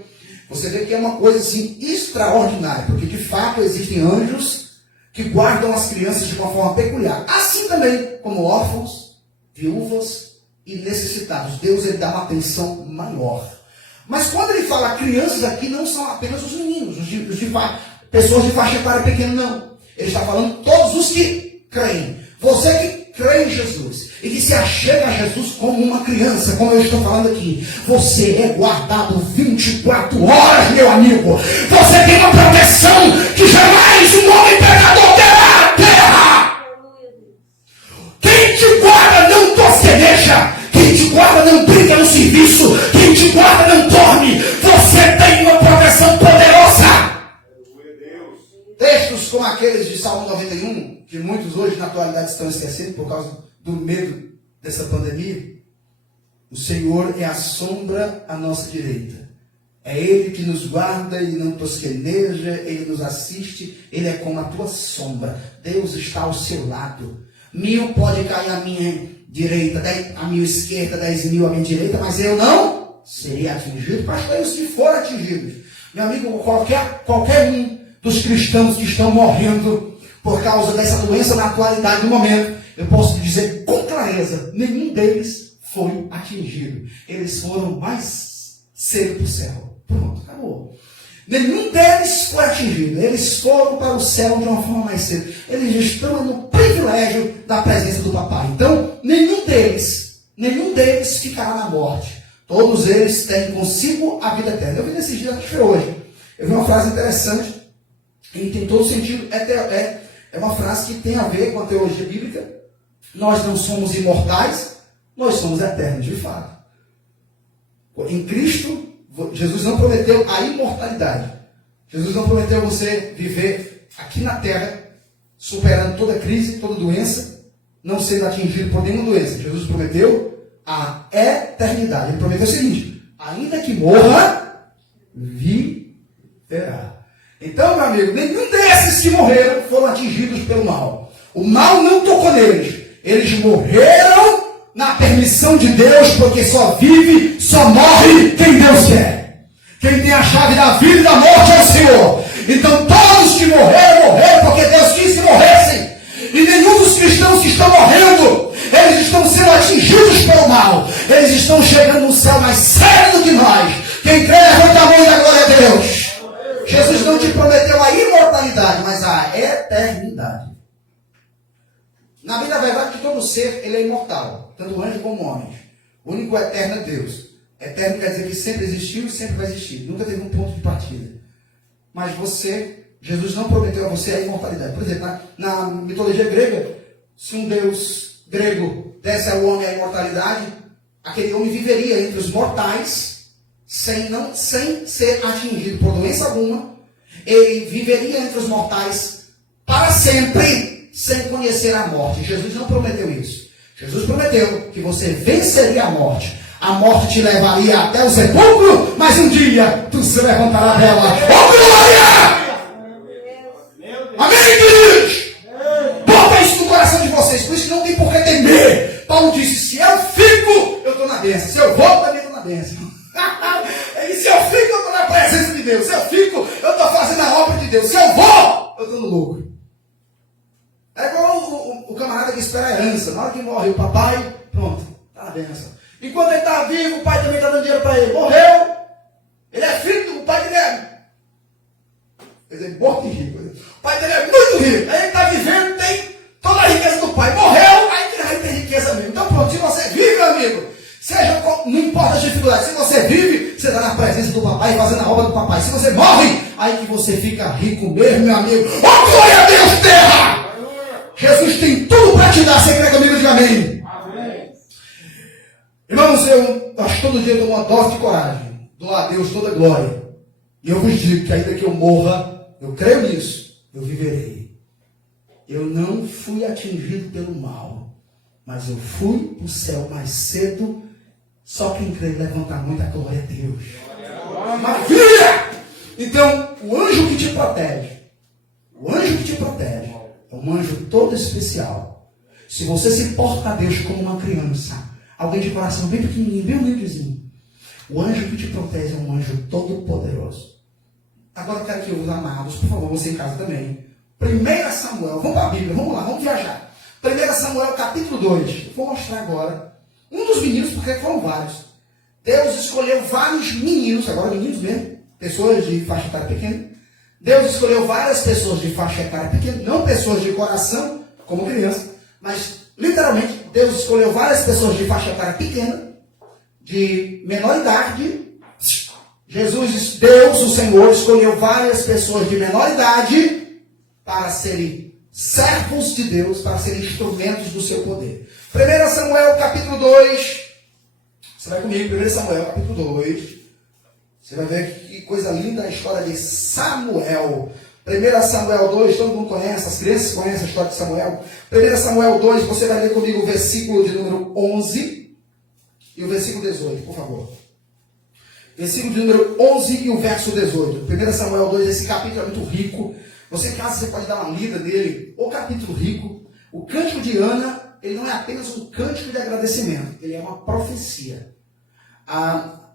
Você vê que é uma coisa assim extraordinária, porque de fato existem anjos que guardam as crianças de uma forma peculiar. Assim também como órfãos, viúvas e necessitados. Deus ele dá uma atenção maior. Mas quando ele fala crianças aqui, não são apenas os meninos, pessoas de faixa etária pequena, não. Ele está falando todos os que creem. Você crê em Jesus e que se achega a Jesus como uma criança, como eu estou falando aqui, você é guardado 24 horas, meu amigo. Você tem uma proteção que jamais um homem pecador terá na terra. Quem te guarda não tosqueneja. Quem te guarda não brinca no serviço. Quem te guarda não dorme. Você tem uma proteção poderosa. Textos como aqueles de Salmo 91, que muitos hoje na atualidade estão esquecendo por causa do medo dessa pandemia. O Senhor é a sombra à nossa direita. É Ele que nos guarda e não tosqueneja, Ele nos assiste, Ele é como a tua sombra. Deus está ao seu lado. 1000 pode cair à minha direita, à minha esquerda, 10.000 à minha direita, mas eu não serei atingido. Pastor, os que foram atingidos. Meu amigo, qualquer um dos cristãos que estão morrendo por causa dessa doença na atualidade do momento, eu posso te dizer com clareza, nenhum deles foi atingido. Eles foram mais cedo para o céu. Pronto, acabou. Nenhum deles foi atingido. Eles foram para o céu de uma forma mais cedo. Eles estão no privilégio da presença do papai. Então, nenhum deles ficará na morte. Todos eles têm consigo a vida eterna. Eu vi nesses dias, acho que foi hoje. Eu vi uma frase interessante. E tem todo sentido, é uma frase que tem a ver com a teologia bíblica. Nós não somos imortais, nós somos eternos de fato. Em Cristo, Jesus não prometeu a imortalidade. Jesus não prometeu você viver aqui na terra, superando toda crise, toda doença, não sendo atingido por nenhuma doença. Jesus prometeu a eternidade. Ele prometeu o seguinte: ainda que morra, viverá. Então, meu amigo, nenhum desses que morreram foram atingidos pelo mal. O mal não tocou neles. Eles morreram na permissão de Deus, porque só vive, só morre quem Deus quer. Quem tem a chave da vida e da morte é o Senhor. Então, todos que morreram porque Deus quis que morressem. E nenhum dos cristãos que estão morrendo, eles estão sendo atingidos pelo mal. Eles estão chegando no céu mais sério do que nós. Quem crê, levanta a mão e dá glória a Deus. Jesus não te prometeu a imortalidade, mas a eternidade. Na vida, a verdade é que todo ser ele é imortal, tanto anjo como homem. O único eterno é Deus. Eterno quer dizer que sempre existiu e sempre vai existir. Nunca teve um ponto de partida. Mas Jesus não prometeu a você a imortalidade. Por exemplo, na mitologia grega, se um deus grego desse ao homem a imortalidade, aquele homem viveria entre os mortais, sem ser atingido por doença alguma. Ele viveria entre os mortais para sempre, sem conhecer a morte. Jesus não prometeu isso. Jesus prometeu que você venceria a morte. A morte te levaria até o sepulcro, mas um dia tu se levantará dela. Oh, glória! Amém, queridos? Bota isso no coração de vocês. Por isso que não tem por que temer. Paulo disse: se eu fico, eu estou na bênção. Se eu volto, também estou na bênção. E se eu fico, eu estou na presença de Deus. Se eu fico, eu estou fazendo a obra de Deus. Se eu vou, eu estou no lucro. É igual o camarada que espera a herança. Na hora que morre o papai, pronto, está na bênção. Enquanto ele está vivo, o pai também está dando dinheiro para ele. Morreu, ele é filho do pai dele. Quer dizer, morto e rico. O pai dele é muito rico. Aí ele está vivendo, tem toda a riqueza do pai. Morreu, aí tem riqueza mesmo. Então pronto, se você vive, meu amigo, não importa as dificuldades. Se você vive, você está na presença do papai, fazendo a obra do papai. Se você morre, aí que você fica rico mesmo, meu amigo. Oh, glória a Deus, terra! Jesus tem tudo para te dar. Você crê comigo? Diga amém. Amém. Irmãos, eu acho que todo dia eu dou uma dose de coragem. Dou a Deus toda a glória. E eu vos digo que ainda que eu morra, eu creio nisso, eu viverei. Eu não fui atingido pelo mal, mas eu fui para o céu mais cedo. Só quem crê levanta muita glória a Deus. Maravilha! Então, o anjo que te protege, é um anjo todo especial. Se você se porta a Deus como uma criança, alguém de coração bem pequenininho, bem humildezinho, o anjo que te protege é um anjo todo poderoso. Agora eu quero que os amados, por favor, você em casa também. 1 Samuel, vamos para a Bíblia, vamos lá, vamos viajar. 1 Samuel capítulo 2, vou mostrar agora um dos meninos, porque foram vários. Deus escolheu vários meninos, agora meninos mesmo, pessoas de faixa etária pequena. Deus escolheu várias pessoas de faixa etária pequena, não pessoas de coração, como criança, mas Literalmente, Deus escolheu várias pessoas de faixa etária pequena, de menor idade. Deus, o Senhor, escolheu várias pessoas de menor idade para serem servos de Deus, para serem instrumentos do seu poder. 1 Samuel capítulo 2. Você vai comigo, 1 Samuel capítulo 2. Você vai ver que coisa linda a história de Samuel. 1 Samuel 2, todo mundo conhece, as crianças conhecem a história de Samuel. 1 Samuel 2, você vai ler comigo o versículo de número 11 e o versículo 18, por favor. Versículo de número 11 e o verso 18. 1 Samuel 2, esse capítulo é muito rico. Você em casa, você pode dar uma lida nele. O capítulo rico. O cântico de Ana, ele não é apenas um cântico de agradecimento. Ele é uma profecia.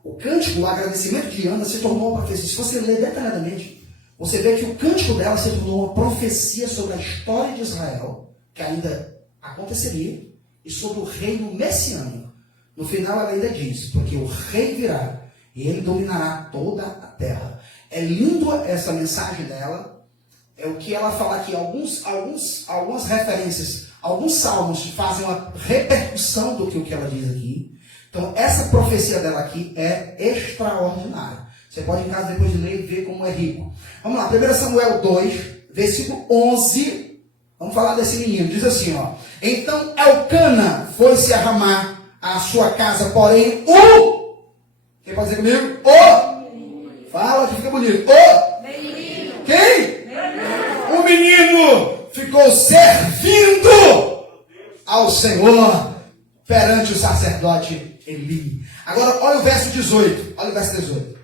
O cântico, o agradecimento de Ana se tornou uma profecia. Se você ler detalhadamente, você vê que o cântico dela se tornou uma profecia sobre a história de Israel, que ainda aconteceria, e sobre o reino messiânico. No final ela ainda diz, porque o rei virá, e ele dominará toda a terra. É lindo essa mensagem dela. É o que ela fala aqui. Algumas referências, alguns salmos fazem uma repercussão do que o que ela diz aqui. Então, essa profecia dela aqui é extraordinária. Você pode em casa depois de ler e ver como é rico. Vamos lá, 1 Samuel 2, versículo 11. Vamos falar desse menino. Diz assim, ó. Então Elcana foi-se a Ramá, a sua casa, porém quem pode dizer comigo? Fala que fica bonito. Menino. Quem? O menino ficou servindo ao Senhor perante o sacerdote Eli. Agora, olha o verso 18. Olha o verso 18.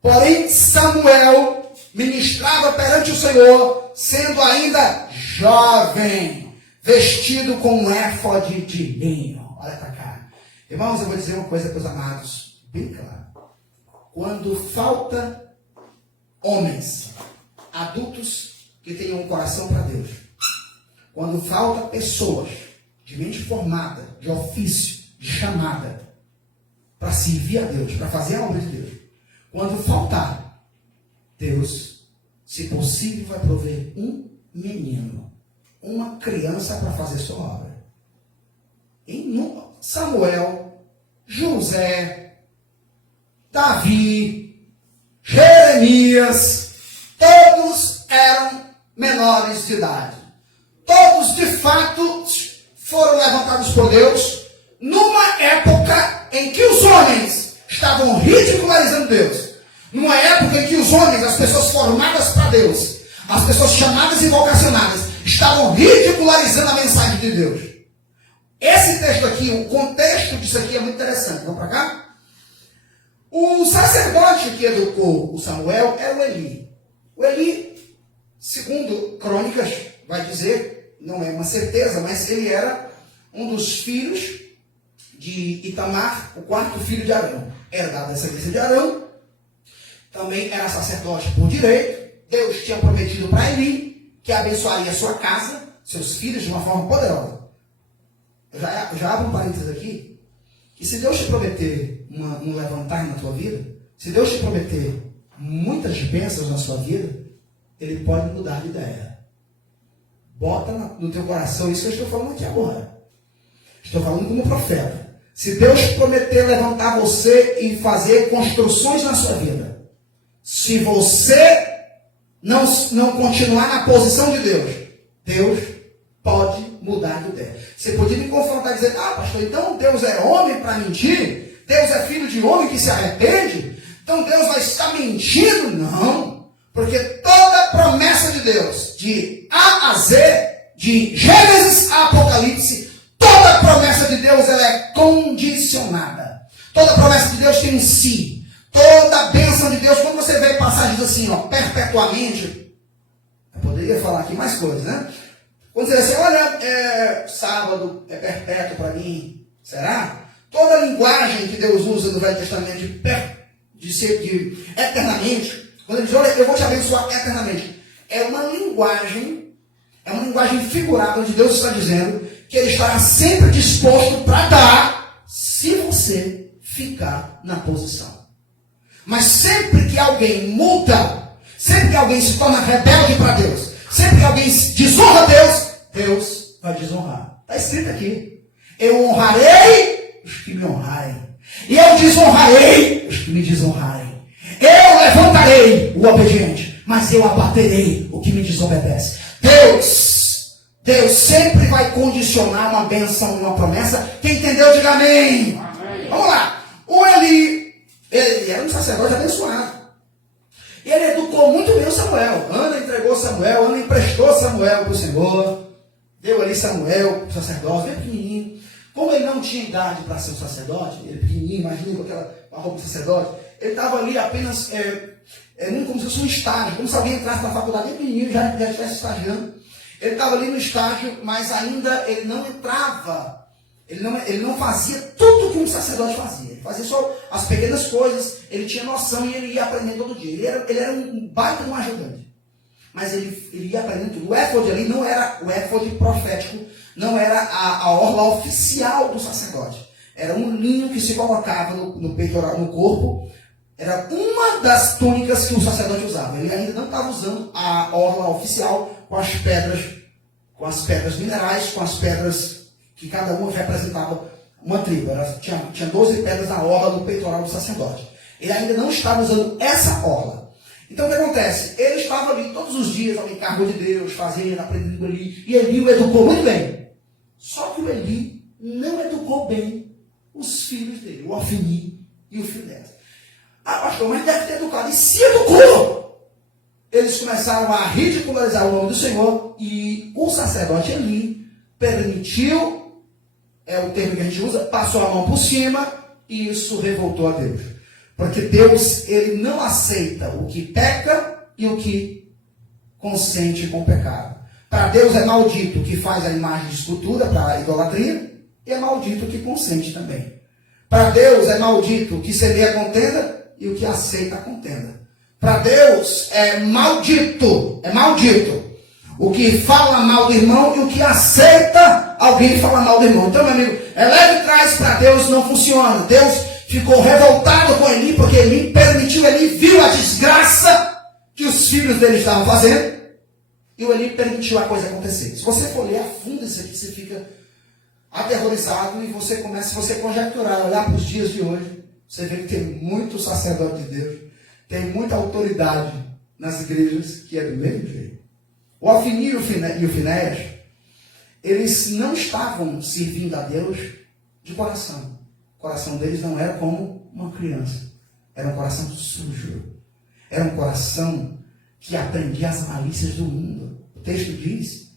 Porém, Samuel ministrava perante o Senhor, sendo ainda jovem, vestido com um éfode de linho. Olha para cá. Irmãos, eu vou dizer uma coisa para os amados, bem claro. Quando falta homens, adultos que tenham um coração para Deus, quando falta pessoas de mente formada, de ofício, de chamada, para servir a Deus, para fazer a obra de Deus, quando faltar, Deus, se possível, vai prover um menino, uma criança para fazer sua obra. Em Samuel, José, Davi, Jeremias, todos eram menores de idade. Todos, de fato, foram levantados por Deus numa época em que os homens estavam ridicularizando Deus. Numa época em que os homens, as pessoas formadas para Deus, as pessoas chamadas e vocacionadas, estavam ridicularizando a mensagem de Deus. Esse texto aqui, o contexto disso aqui é muito interessante. Vamos para cá? O sacerdote que educou o Samuel era o Eli. O Eli, segundo Crônicas, vai dizer, não é uma certeza, mas ele era um dos filhos de Itamar, o quarto filho de Arão. Herdado dessa descendência de Arão. Também era sacerdote por direito. Deus tinha prometido para Eli que abençoaria sua casa, seus filhos, de uma forma poderosa. Eu já abro um parênteses aqui, que se Deus te prometer um levantar na tua vida, se Deus te prometer muitas bênçãos na sua vida, Ele pode mudar de ideia. Bota no teu coração isso que eu estou falando aqui agora. Estou falando como profeta. Se Deus prometer levantar você e fazer construções na sua vida, se você não continuar na posição de Deus, Deus pode mudar de ideia. Você podia me confrontar e dizer, pastor, então Deus é homem para mentir? Deus é filho de homem que se arrepende? Então Deus vai estar mentindo? Não. Porque toda promessa de Deus, de A a Z, de Gênesis a Apocalipse, toda promessa de Deus ela é condicionada. Toda promessa de Deus tem um si. Toda bênção de Deus, quando você vê passagens assim, perpetuamente, eu poderia falar aqui mais coisas, né? Quando você diz assim, olha, sábado é perpétuo para mim, será? Toda a linguagem que Deus usa no Velho Testamento de eternamente, quando ele diz, olha, eu vou te abençoar eternamente, é uma linguagem figurada onde Deus está dizendo que Ele estará sempre disposto para dar, se você ficar na posição. Mas sempre que alguém muda, sempre que alguém se torna rebelde para Deus, sempre que alguém desonra Deus, Deus vai desonrar. Está escrito aqui. Eu honrarei os que me honrarem. E eu desonrarei os que me desonrarem. Eu levantarei o obediente, mas eu abaterei o que me desobedece. Deus sempre vai condicionar uma bênção, uma promessa. Quem entendeu, diga amém. Amém. Vamos lá. O Eli era um sacerdote abençoado. E ele educou muito bem o Samuel. Ana entregou Samuel, Ana emprestou Samuel para o Senhor. Deu ali Samuel para o sacerdote, bem pequenininho. Como ele não tinha idade para ser um sacerdote, ele pequenininho, imagina com aquela roupa de sacerdote, ele estava ali apenas, como se fosse um estágio, como se alguém entrasse na faculdade bem pequenininho, já estivesse estagiando. Ele estava ali no estágio, mas ainda ele não entrava, ele não fazia tudo que um sacerdote fazia. Ele fazia só as pequenas coisas, ele tinha noção e ele ia aprendendo todo dia. Ele era um baita de um ajudante. Mas ele ia aprendendo tudo. O éfode ali não era o éfode profético, não era a orla oficial do sacerdote. Era um linho que se colocava no peitoral, no corpo. Era uma das túnicas que o sacerdote usava. Ele ainda não estava usando a orla oficial com as pedras minerais, com as pedras que cada uma representava uma tribo. Tinha 12 pedras na orla do peitoral do sacerdote. Ele ainda não estava usando essa orla. Então o que acontece? Ele estava ali todos os dias, ao encargo de Deus, fazendo, aprendendo ali. E Eli o educou muito bem. Só que o Eli não educou bem os filhos dele, o Ofni e o Finéias. Ah, pastor, mas deve ter educado. E se educou? Eles começaram a ridicularizar o nome do Senhor. E o sacerdote Eli permitiu, é o termo que a gente usa, passou a mão por cima. E isso revoltou a Deus. Porque Deus, ele não aceita o que peca e o que consente com o pecado. Para Deus é maldito o que faz a imagem de escultura para a idolatria, e é maldito o que consente também. Para Deus é maldito o que semeia a contenda e o que aceita a contenda. Para Deus é maldito o que fala mal do irmão e o que aceita alguém falar mal do irmão. Então, meu amigo, leve trás para Deus não funciona. Deus ficou revoltado com Eli, porque Eli permitiu, Eli viu a desgraça que os filhos dele estavam fazendo, e o Eli permitiu a coisa acontecer. Se você for ler a fundo isso aqui, você fica aterrorizado, e você começa, se você conjecturar, olhar para os dias de hoje, você vê que tem muito sacerdote de Deus, tem muita autoridade nas igrejas que é do mesmo jeito. O Ofni e o Finéias, eles não estavam servindo a Deus de coração. O coração deles não era como uma criança. Era um coração sujo. Era um coração que aprendia as malícias do mundo. O texto diz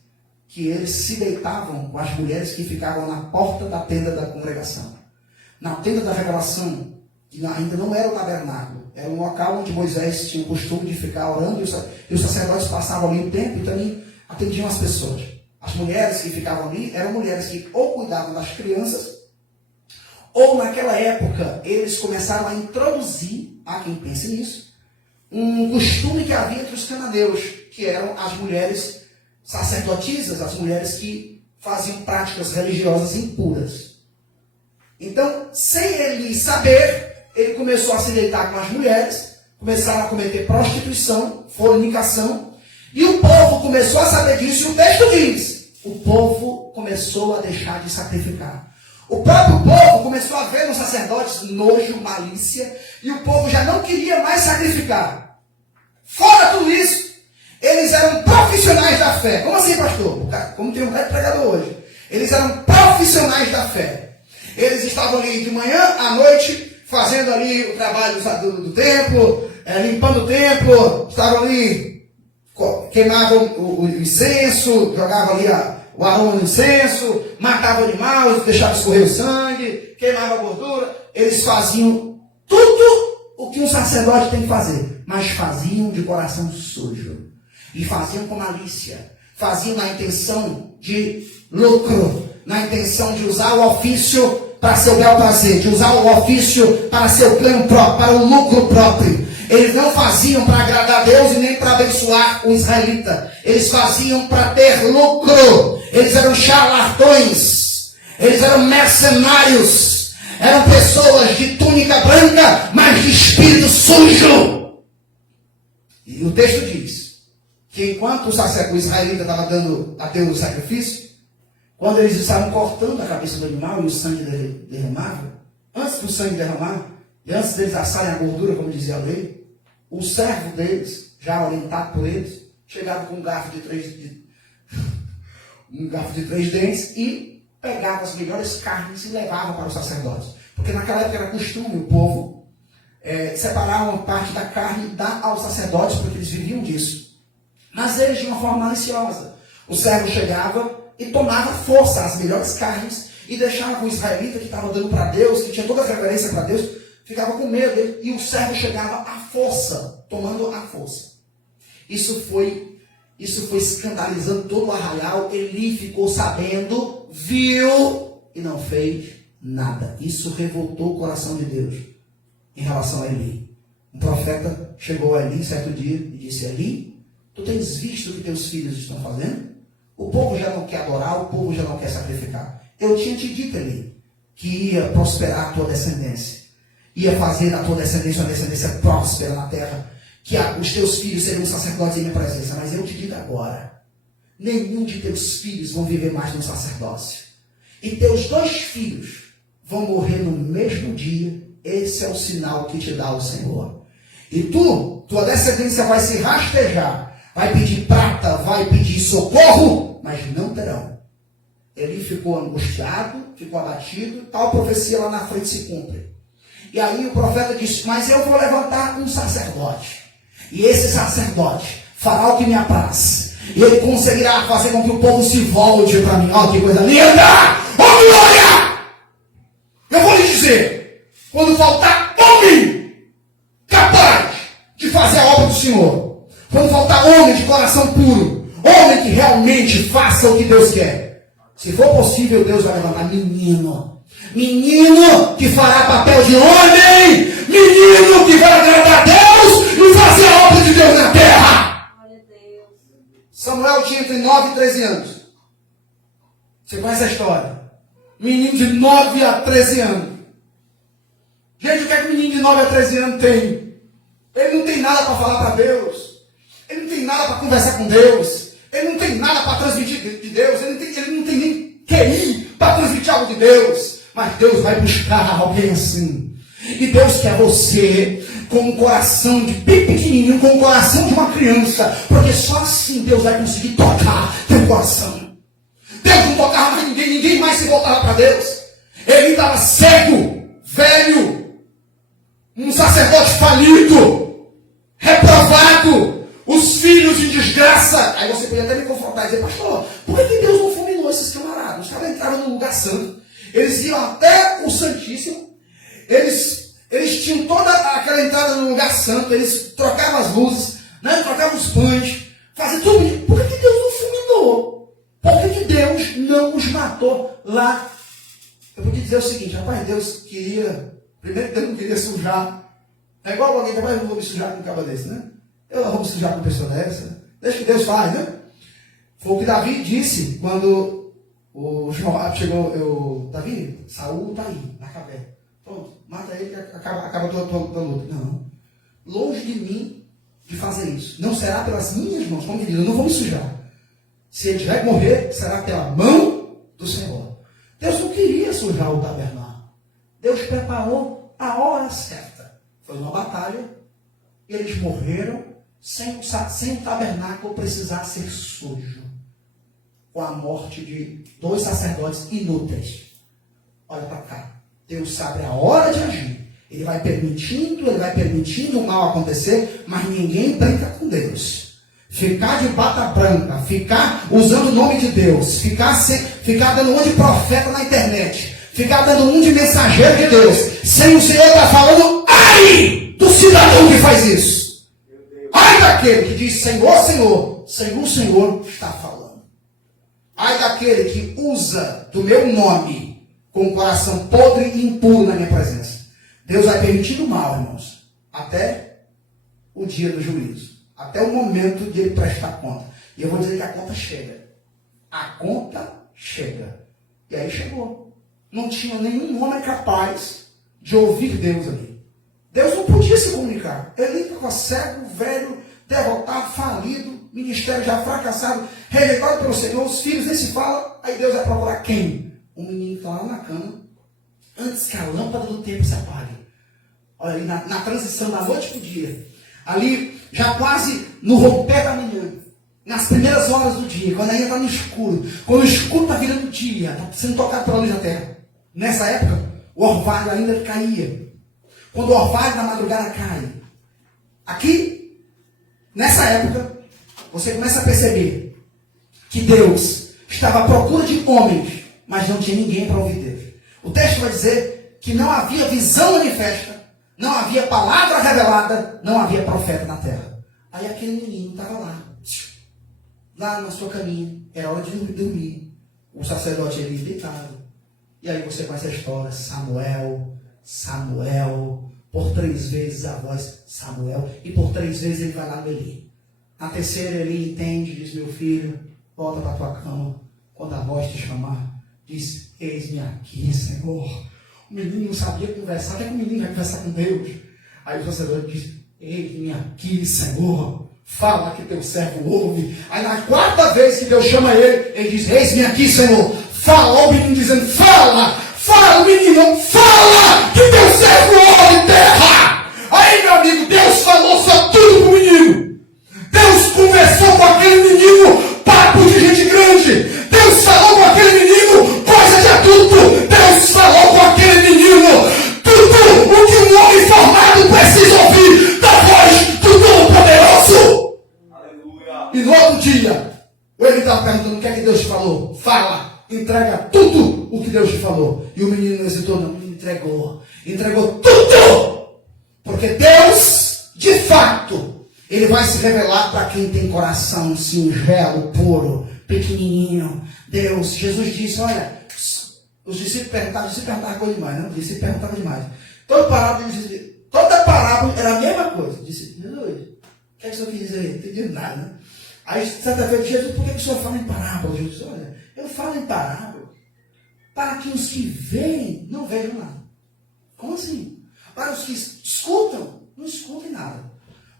que eles se deitavam com as mulheres que ficavam na porta da tenda da congregação. Na tenda da revelação, que ainda não era o tabernáculo. Era um local onde Moisés tinha o costume de ficar orando, e os sacerdotes passavam ali o tempo e também atendiam as pessoas. As mulheres que ficavam ali eram mulheres que ou cuidavam das crianças, ou naquela época, eles começaram a introduzir, há quem pense nisso, um costume que havia entre os cananeus, que eram as mulheres sacerdotisas, as mulheres que faziam práticas religiosas impuras. Então, sem ele saber, ele começou a se deitar com as mulheres, começaram a cometer prostituição, fornicação, e o povo começou a saber disso, e o texto diz, o povo começou a deixar de sacrificar. O próprio povo começou a ver nos sacerdotes nojo, malícia, e o povo já não queria mais sacrificar. Fora tudo isso, eles eram profissionais da fé. Como assim, pastor? Como tem um pregador hoje. Eles eram profissionais da fé. Eles estavam ali de manhã à noite, fazendo ali o trabalho do templo, limpando o templo, estavam ali, queimavam o incenso, jogavam ali o aroma do incenso, matava animais, deixava escorrer o sangue, queimava a gordura. Eles faziam tudo o que um sacerdote tem que fazer, mas faziam de coração sujo. E faziam com malícia. Faziam na intenção de lucro, na intenção de usar o ofício para seu bel prazer, de usar o ofício para seu ganho próprio, para o lucro próprio. Eles não faziam para agradar a Deus e nem para abençoar o israelita. Eles faziam para ter lucro. Eles eram charlatões. Eles eram mercenários. Eram pessoas de túnica branca, mas de espírito sujo. E o texto diz que enquanto o israelita estava dando a Deus o sacrifício, quando eles estavam cortando a cabeça do animal e o sangue derramava, antes do sangue derramar, e antes deles assarem a gordura, como dizia a lei, o servo deles, já orientado por eles, chegava com um garfo de três dentes e pegava as melhores carnes e levava para os sacerdotes. Porque naquela época era costume o povo separar uma parte da carne e dar aos sacerdotes, porque eles viviam disso. Mas eles, de uma forma maliciosa, o servo chegava e tomava força as melhores carnes e deixava o israelita que estava dando para Deus, que tinha toda a reverência para Deus, ficava com medo dele, e o servo chegava à força, tomando a força. Isso foi escandalizando todo o arraial. Eli ficou sabendo, viu e não fez nada. Isso revoltou o coração de Deus em relação a Eli. Um profeta chegou a Eli certo dia e disse: Eli, tu tens visto o que teus filhos estão fazendo? O povo já não quer adorar, o povo já não quer sacrificar. Eu tinha te dito, Eli, que ia prosperar a tua descendência. Ia fazer da tua descendência uma descendência próspera na terra. Que os teus filhos seriam sacerdotes em minha presença. Mas eu te digo agora, nenhum de teus filhos vão viver mais no sacerdócio. E teus 2 filhos vão morrer no mesmo dia. Esse é o sinal que te dá o Senhor. E tua descendência vai se rastejar, vai pedir prata, vai pedir socorro, mas não terão. Ele ficou angustiado, ficou abatido, tal profecia lá na frente se cumpre. E aí o profeta disse: mas eu vou levantar um sacerdote. E esse sacerdote fará o que me apraz. E ele conseguirá fazer com que o povo se volte para mim. Olha que coisa linda! Oh, glória! Eu vou lhe dizer, quando faltar homem capaz de fazer a obra do Senhor, quando faltar homem de coração puro, homem que realmente faça o que Deus quer, se for possível, Deus vai levantar menino que fará papel de homem, menino que vai agradar a Deus e fazer a obra de Deus na terra. Samuel tinha entre 9 e 13 anos. Você conhece a história? Menino de 9 a 13 anos. Gente, o que é que o menino de 9 a 13 anos tem? Ele não tem nada para falar para Deus. Ele não tem nada para conversar com Deus. Ele não tem nada para transmitir de Deus. Ele não tem nem QI para transmitir algo de Deus. Mas Deus vai buscar alguém assim. E Deus quer você com um coração de bem pequenininho, com o coração de uma criança. Porque só assim Deus vai conseguir tocar teu coração. Deus não tocava mais ninguém mais se voltava para Deus. Ele estava cego, velho, um sacerdote falido, reprovado, os filhos em desgraça. Aí você podia até me confrontar e dizer: pastor, por que Deus não fulminou esses camaradas? Os caras entraram no lugar santo. Eles iam até o Santíssimo, eles tinham toda aquela entrada no lugar santo, eles trocavam as luzes, né, trocavam os pães, faziam tudo isso. Por que Deus não fulminou? Por que Deus não os matou lá? Eu vou te dizer o seguinte: rapaz, Deus queria, primeiro Deus não queria sujar. É igual alguém que vai: eu vou me sujar com um cabo desse, né? Eu não vou me sujar com uma pessoa dessa. Deixa que Deus faz, né? Foi o que Davi disse quando o Joab chegou. Davi, Saul está aí, na caverna. Pronto, mata ele que acaba tua luta. Não. Longe de mim de fazer isso. Não será pelas minhas mãos, como diz, eu não vou me sujar. Se ele tiver que morrer, será pela mão do Senhor. Deus não queria sujar o tabernáculo. Deus preparou a hora certa. Foi uma batalha. E eles morreram sem o tabernáculo precisar ser sujo. Com a morte de 2 sacerdotes inúteis. Olha para cá. Deus sabe a hora de agir. Ele vai permitindo o mal acontecer, mas ninguém brinca com Deus. Ficar de bata branca, ficar usando o nome de Deus, ficar dando um de profeta na internet, ficar dando um de mensageiro de Deus, sem o Senhor estar falando: ai do cidadão que faz isso. Ai daquele que diz: Senhor, Senhor, Senhor, Senhor está falando. Ai daquele que usa do meu nome com o coração podre e impuro na minha presença. Deus vai permitir o mal, irmãos, até o dia do juízo, até o momento de ele prestar conta. E eu vou dizer que a conta chega. A conta chega. E aí chegou. Não tinha nenhum homem capaz de ouvir Deus ali. Deus não podia se comunicar. Ele estava cego, velho, derrotado, falido. ministério já fracassado, rejeitado pelo Senhor, os filhos nem se falam, aí Deus vai procurar quem? Um menino que está lá na cama, antes que a lâmpada do tempo se apague. Olha ali, na transição da noite para o dia, ali já quase no romper da manhã, nas primeiras horas do dia, quando ainda está no escuro, quando o escuro está virando dia, está sendo tocado pela luz da terra. Nessa época, o orvalho ainda caía. Quando o orvalho da madrugada cai, aqui, nessa época, você começa a perceber que Deus estava à procura de homens, mas não tinha ninguém para ouvir Deus. O texto vai dizer que não havia visão manifesta, não havia palavra revelada, não havia profeta na terra. Aí aquele menino estava lá na sua caminha, era hora de dormir. O sacerdote ali deitado. E aí você conhece a história, Samuel, Samuel, por 3 vezes a voz, Samuel, e por 3 vezes ele vai lá no Eli. Na terceira ele entende, diz, meu filho, volta para a tua cama, quando a voz te chamar, diz, eis-me aqui, Senhor. O menino não sabia conversar, até que o menino vai conversar com Deus. Aí o sacerdote diz, eis-me aqui, Senhor, fala que teu servo ouve. Aí na 4ª vez que Deus chama ele diz, eis-me aqui, Senhor. Fala, o menino dizendo, fala, o menino, fala, que teu servo ouve, terra. Aí, meu amigo, Deus falou só tudo pro menino. Deus conversou com aquele menino, papo de gente grande. Deus falou com aquele menino, coisa de adulto. Deus falou com aquele menino, tudo o que um homem formado precisa ouvir, da voz do Todo-Poderoso. Aleluia. E no outro dia, ele estava perguntando, o que é que Deus te falou? Fala. Entrega tudo o que Deus te falou. E o menino não hesitou, não. Entregou tudo. Porque Deus, de fato, Ele vai se revelar para quem tem coração singelo, puro, pequenininho. Deus, Jesus disse, olha, os discípulos perguntavam coisa demais, não? Os discípulos perguntavam demais. Toda parábola era a mesma coisa. Disse, Jesus, o que é que o senhor quis dizer? Não entendi nada, né? Aí, certa vez, Jesus, por que o senhor fala em parábola? Jesus disse, olha, eu falo em parábola para que os que veem não vejam nada. Como assim? Para os que escutam, não escutem nada.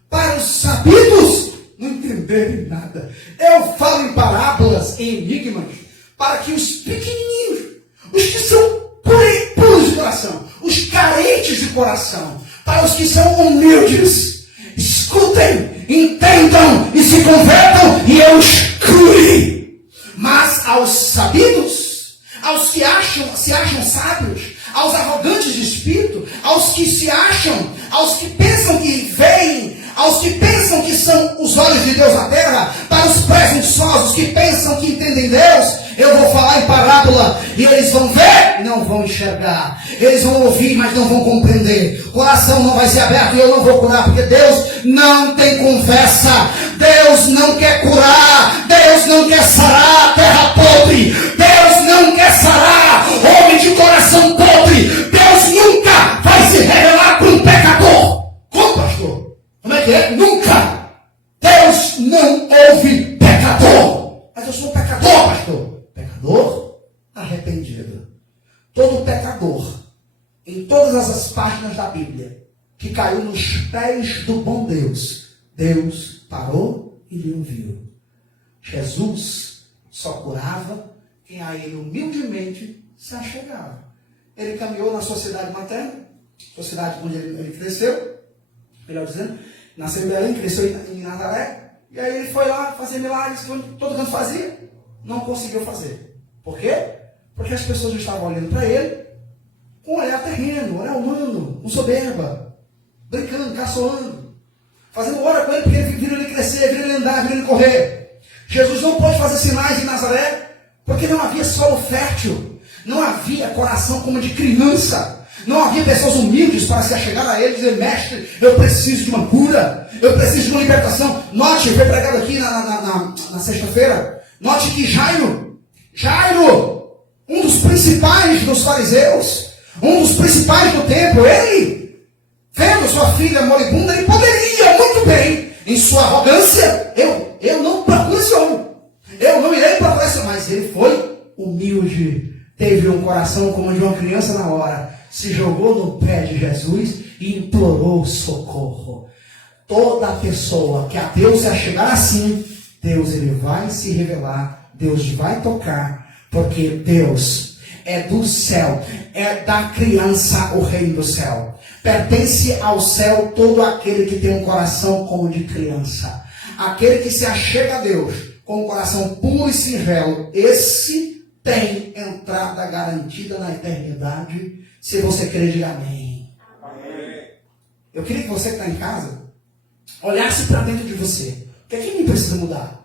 Para os sabidos, não entenderem nada. Eu falo em parábolas, em enigmas, para que os pequenininhos, os que são puros de coração, os carentes de coração, para os que são humildes, escutem, entendam e se convertam e eu os cure. Mas aos sabidos, aos que se acham sábios, aos arrogantes de espírito, aos que se acham, aos que pensam que veem, aos que pensam que são os olhos de Deus na terra, para os presunçosos que pensam que entendem Deus, eu vou falar em parábola e eles vão ver e não vão enxergar. Eles vão ouvir, mas não vão compreender. O coração não vai ser aberto e eu não vou curar, porque Deus não tem conversa. Deus não quer curar. Deus não quer sarar terra podre. Deus não quer sarar homem de coração podre. Deus nunca vai se revelar para um pecador. Como, pastor? Como é que é? Nunca. Deus não ouve pecador. Mas eu sou um pecador, pastor. Pecador arrependido. Todo pecador, em todas as páginas da Bíblia, que caiu nos pés do bom Deus, Deus parou e lhe ouviu. Jesus só curava quem a ele humildemente se achegava. Ele caminhou na sociedade materna, sociedade onde ele cresceu, melhor dizendo, nasceu em Belém, cresceu em Nazaré, e aí ele foi lá fazer milagres que todo canto fazia. Não conseguiu fazer. Por quê? Porque as pessoas estavam olhando para ele com um olhar terreno, um olhar humano, com soberba, brincando, caçoando, fazendo hora com ele, porque viram ele crescer, viram ele andar, viram ele correr. Jesus não pôde fazer sinais em Nazaré, porque não havia solo fértil, não havia coração como de criança, não havia pessoas humildes para se achegar a ele e dizer, mestre, eu preciso de uma cura, eu preciso de uma libertação. Note, foi pregado aqui na sexta-feira, note que Jairo, um dos principais dos fariseus, um dos principais do templo, ele, vendo sua filha moribunda, ele poderia muito bem, em sua arrogância, eu não procuro esse homem, eu não irei procurar esse homem, mas ele foi humilde, teve um coração como de uma criança na hora, se jogou no pé de Jesus e implorou socorro. Toda pessoa que a Deus se achegar assim, Deus ele vai se revelar, Deus vai tocar, porque Deus é do céu, é da criança o reino do céu. Pertence ao céu todo aquele que tem um coração como de criança. Aquele que se achega a Deus com um coração puro e singelo, esse tem entrada garantida na eternidade. Se você crer, diga amém. Eu queria que você que está em casa olhasse para dentro de você. O que é que me precisa mudar?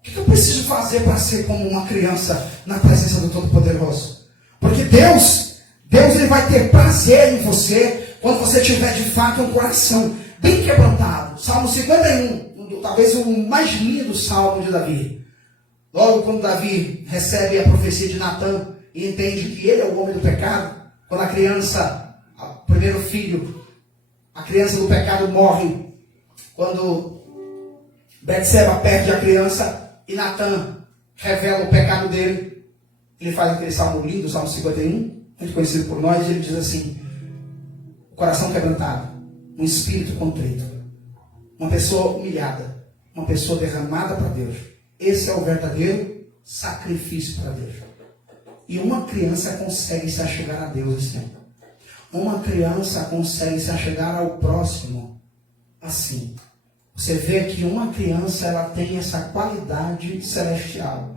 O que eu preciso fazer para ser como uma criança na presença do Todo-Poderoso? Porque Deus ele vai ter prazer em você quando você tiver de fato um coração bem quebrantado. Salmo 51, talvez o mais lindo salmo de Davi. Logo quando Davi recebe a profecia de Natã e entende que ele é o homem do pecado, quando a criança, o primeiro filho, a criança do pecado morre, quando Betseba perde a criança e Natã revela o pecado dele, ele faz aquele salmo lindo, o Salmo 51, muito conhecido por nós, e ele diz assim: o coração quebrantado, um espírito contrito, uma pessoa humilhada, uma pessoa derramada para Deus. Esse é o verdadeiro sacrifício para Deus. E uma criança consegue se achegar a Deus assim. Uma criança consegue se achegar ao próximo assim. Você vê que uma criança ela tem essa qualidade celestial.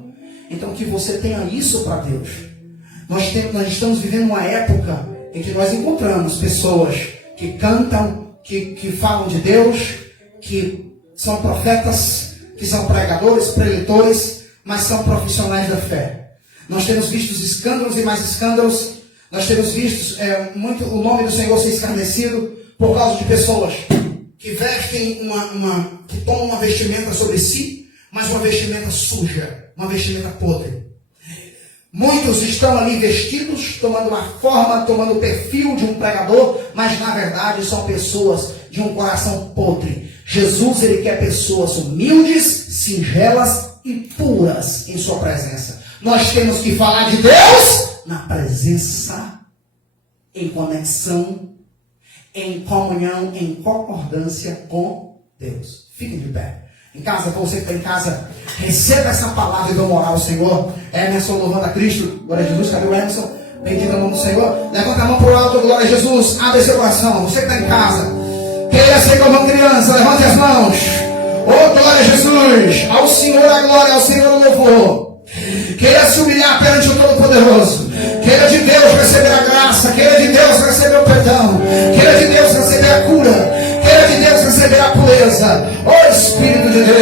Então que você tenha isso para Deus. Nós estamos vivendo uma época em que nós encontramos pessoas que cantam, que falam de Deus, que são profetas, que são pregadores, preletores, mas são profissionais da fé. Nós temos visto escândalos e mais escândalos. Nós temos visto muito o nome do Senhor ser escarnecido por causa de pessoas que vestem que tomam uma vestimenta sobre si, mas uma vestimenta suja, uma vestimenta podre. Muitos estão ali vestidos, tomando a forma, tomando o perfil de um pregador, mas na verdade são pessoas de um coração podre. Jesus, ele quer pessoas humildes, singelas e puras em sua presença. Nós temos que falar de Deus na presença, em conexão, em comunhão, em concordância com Deus. Fiquem de pé. Em casa, você que está em casa, receba essa palavra e vamos orar ao Senhor. Emerson louvando a Cristo. Glória a Jesus. Cadê o Emerson? Bendito é o nome do Senhor. Levanta a mão para o alto. Glória a Jesus. Abre seu coração. Você que está em casa, queira ser como uma criança. Levante as mãos. Oh, glória a Jesus. Ao Senhor a glória, ao Senhor o louvor. Queira se humilhar perante o Todo-Poderoso. Queira de Deus receber a graça. Queira de Deus receber o perdão. Queira de Deus receber a cura. Queira de Deus receber a pureza. Oh Espírito de Deus.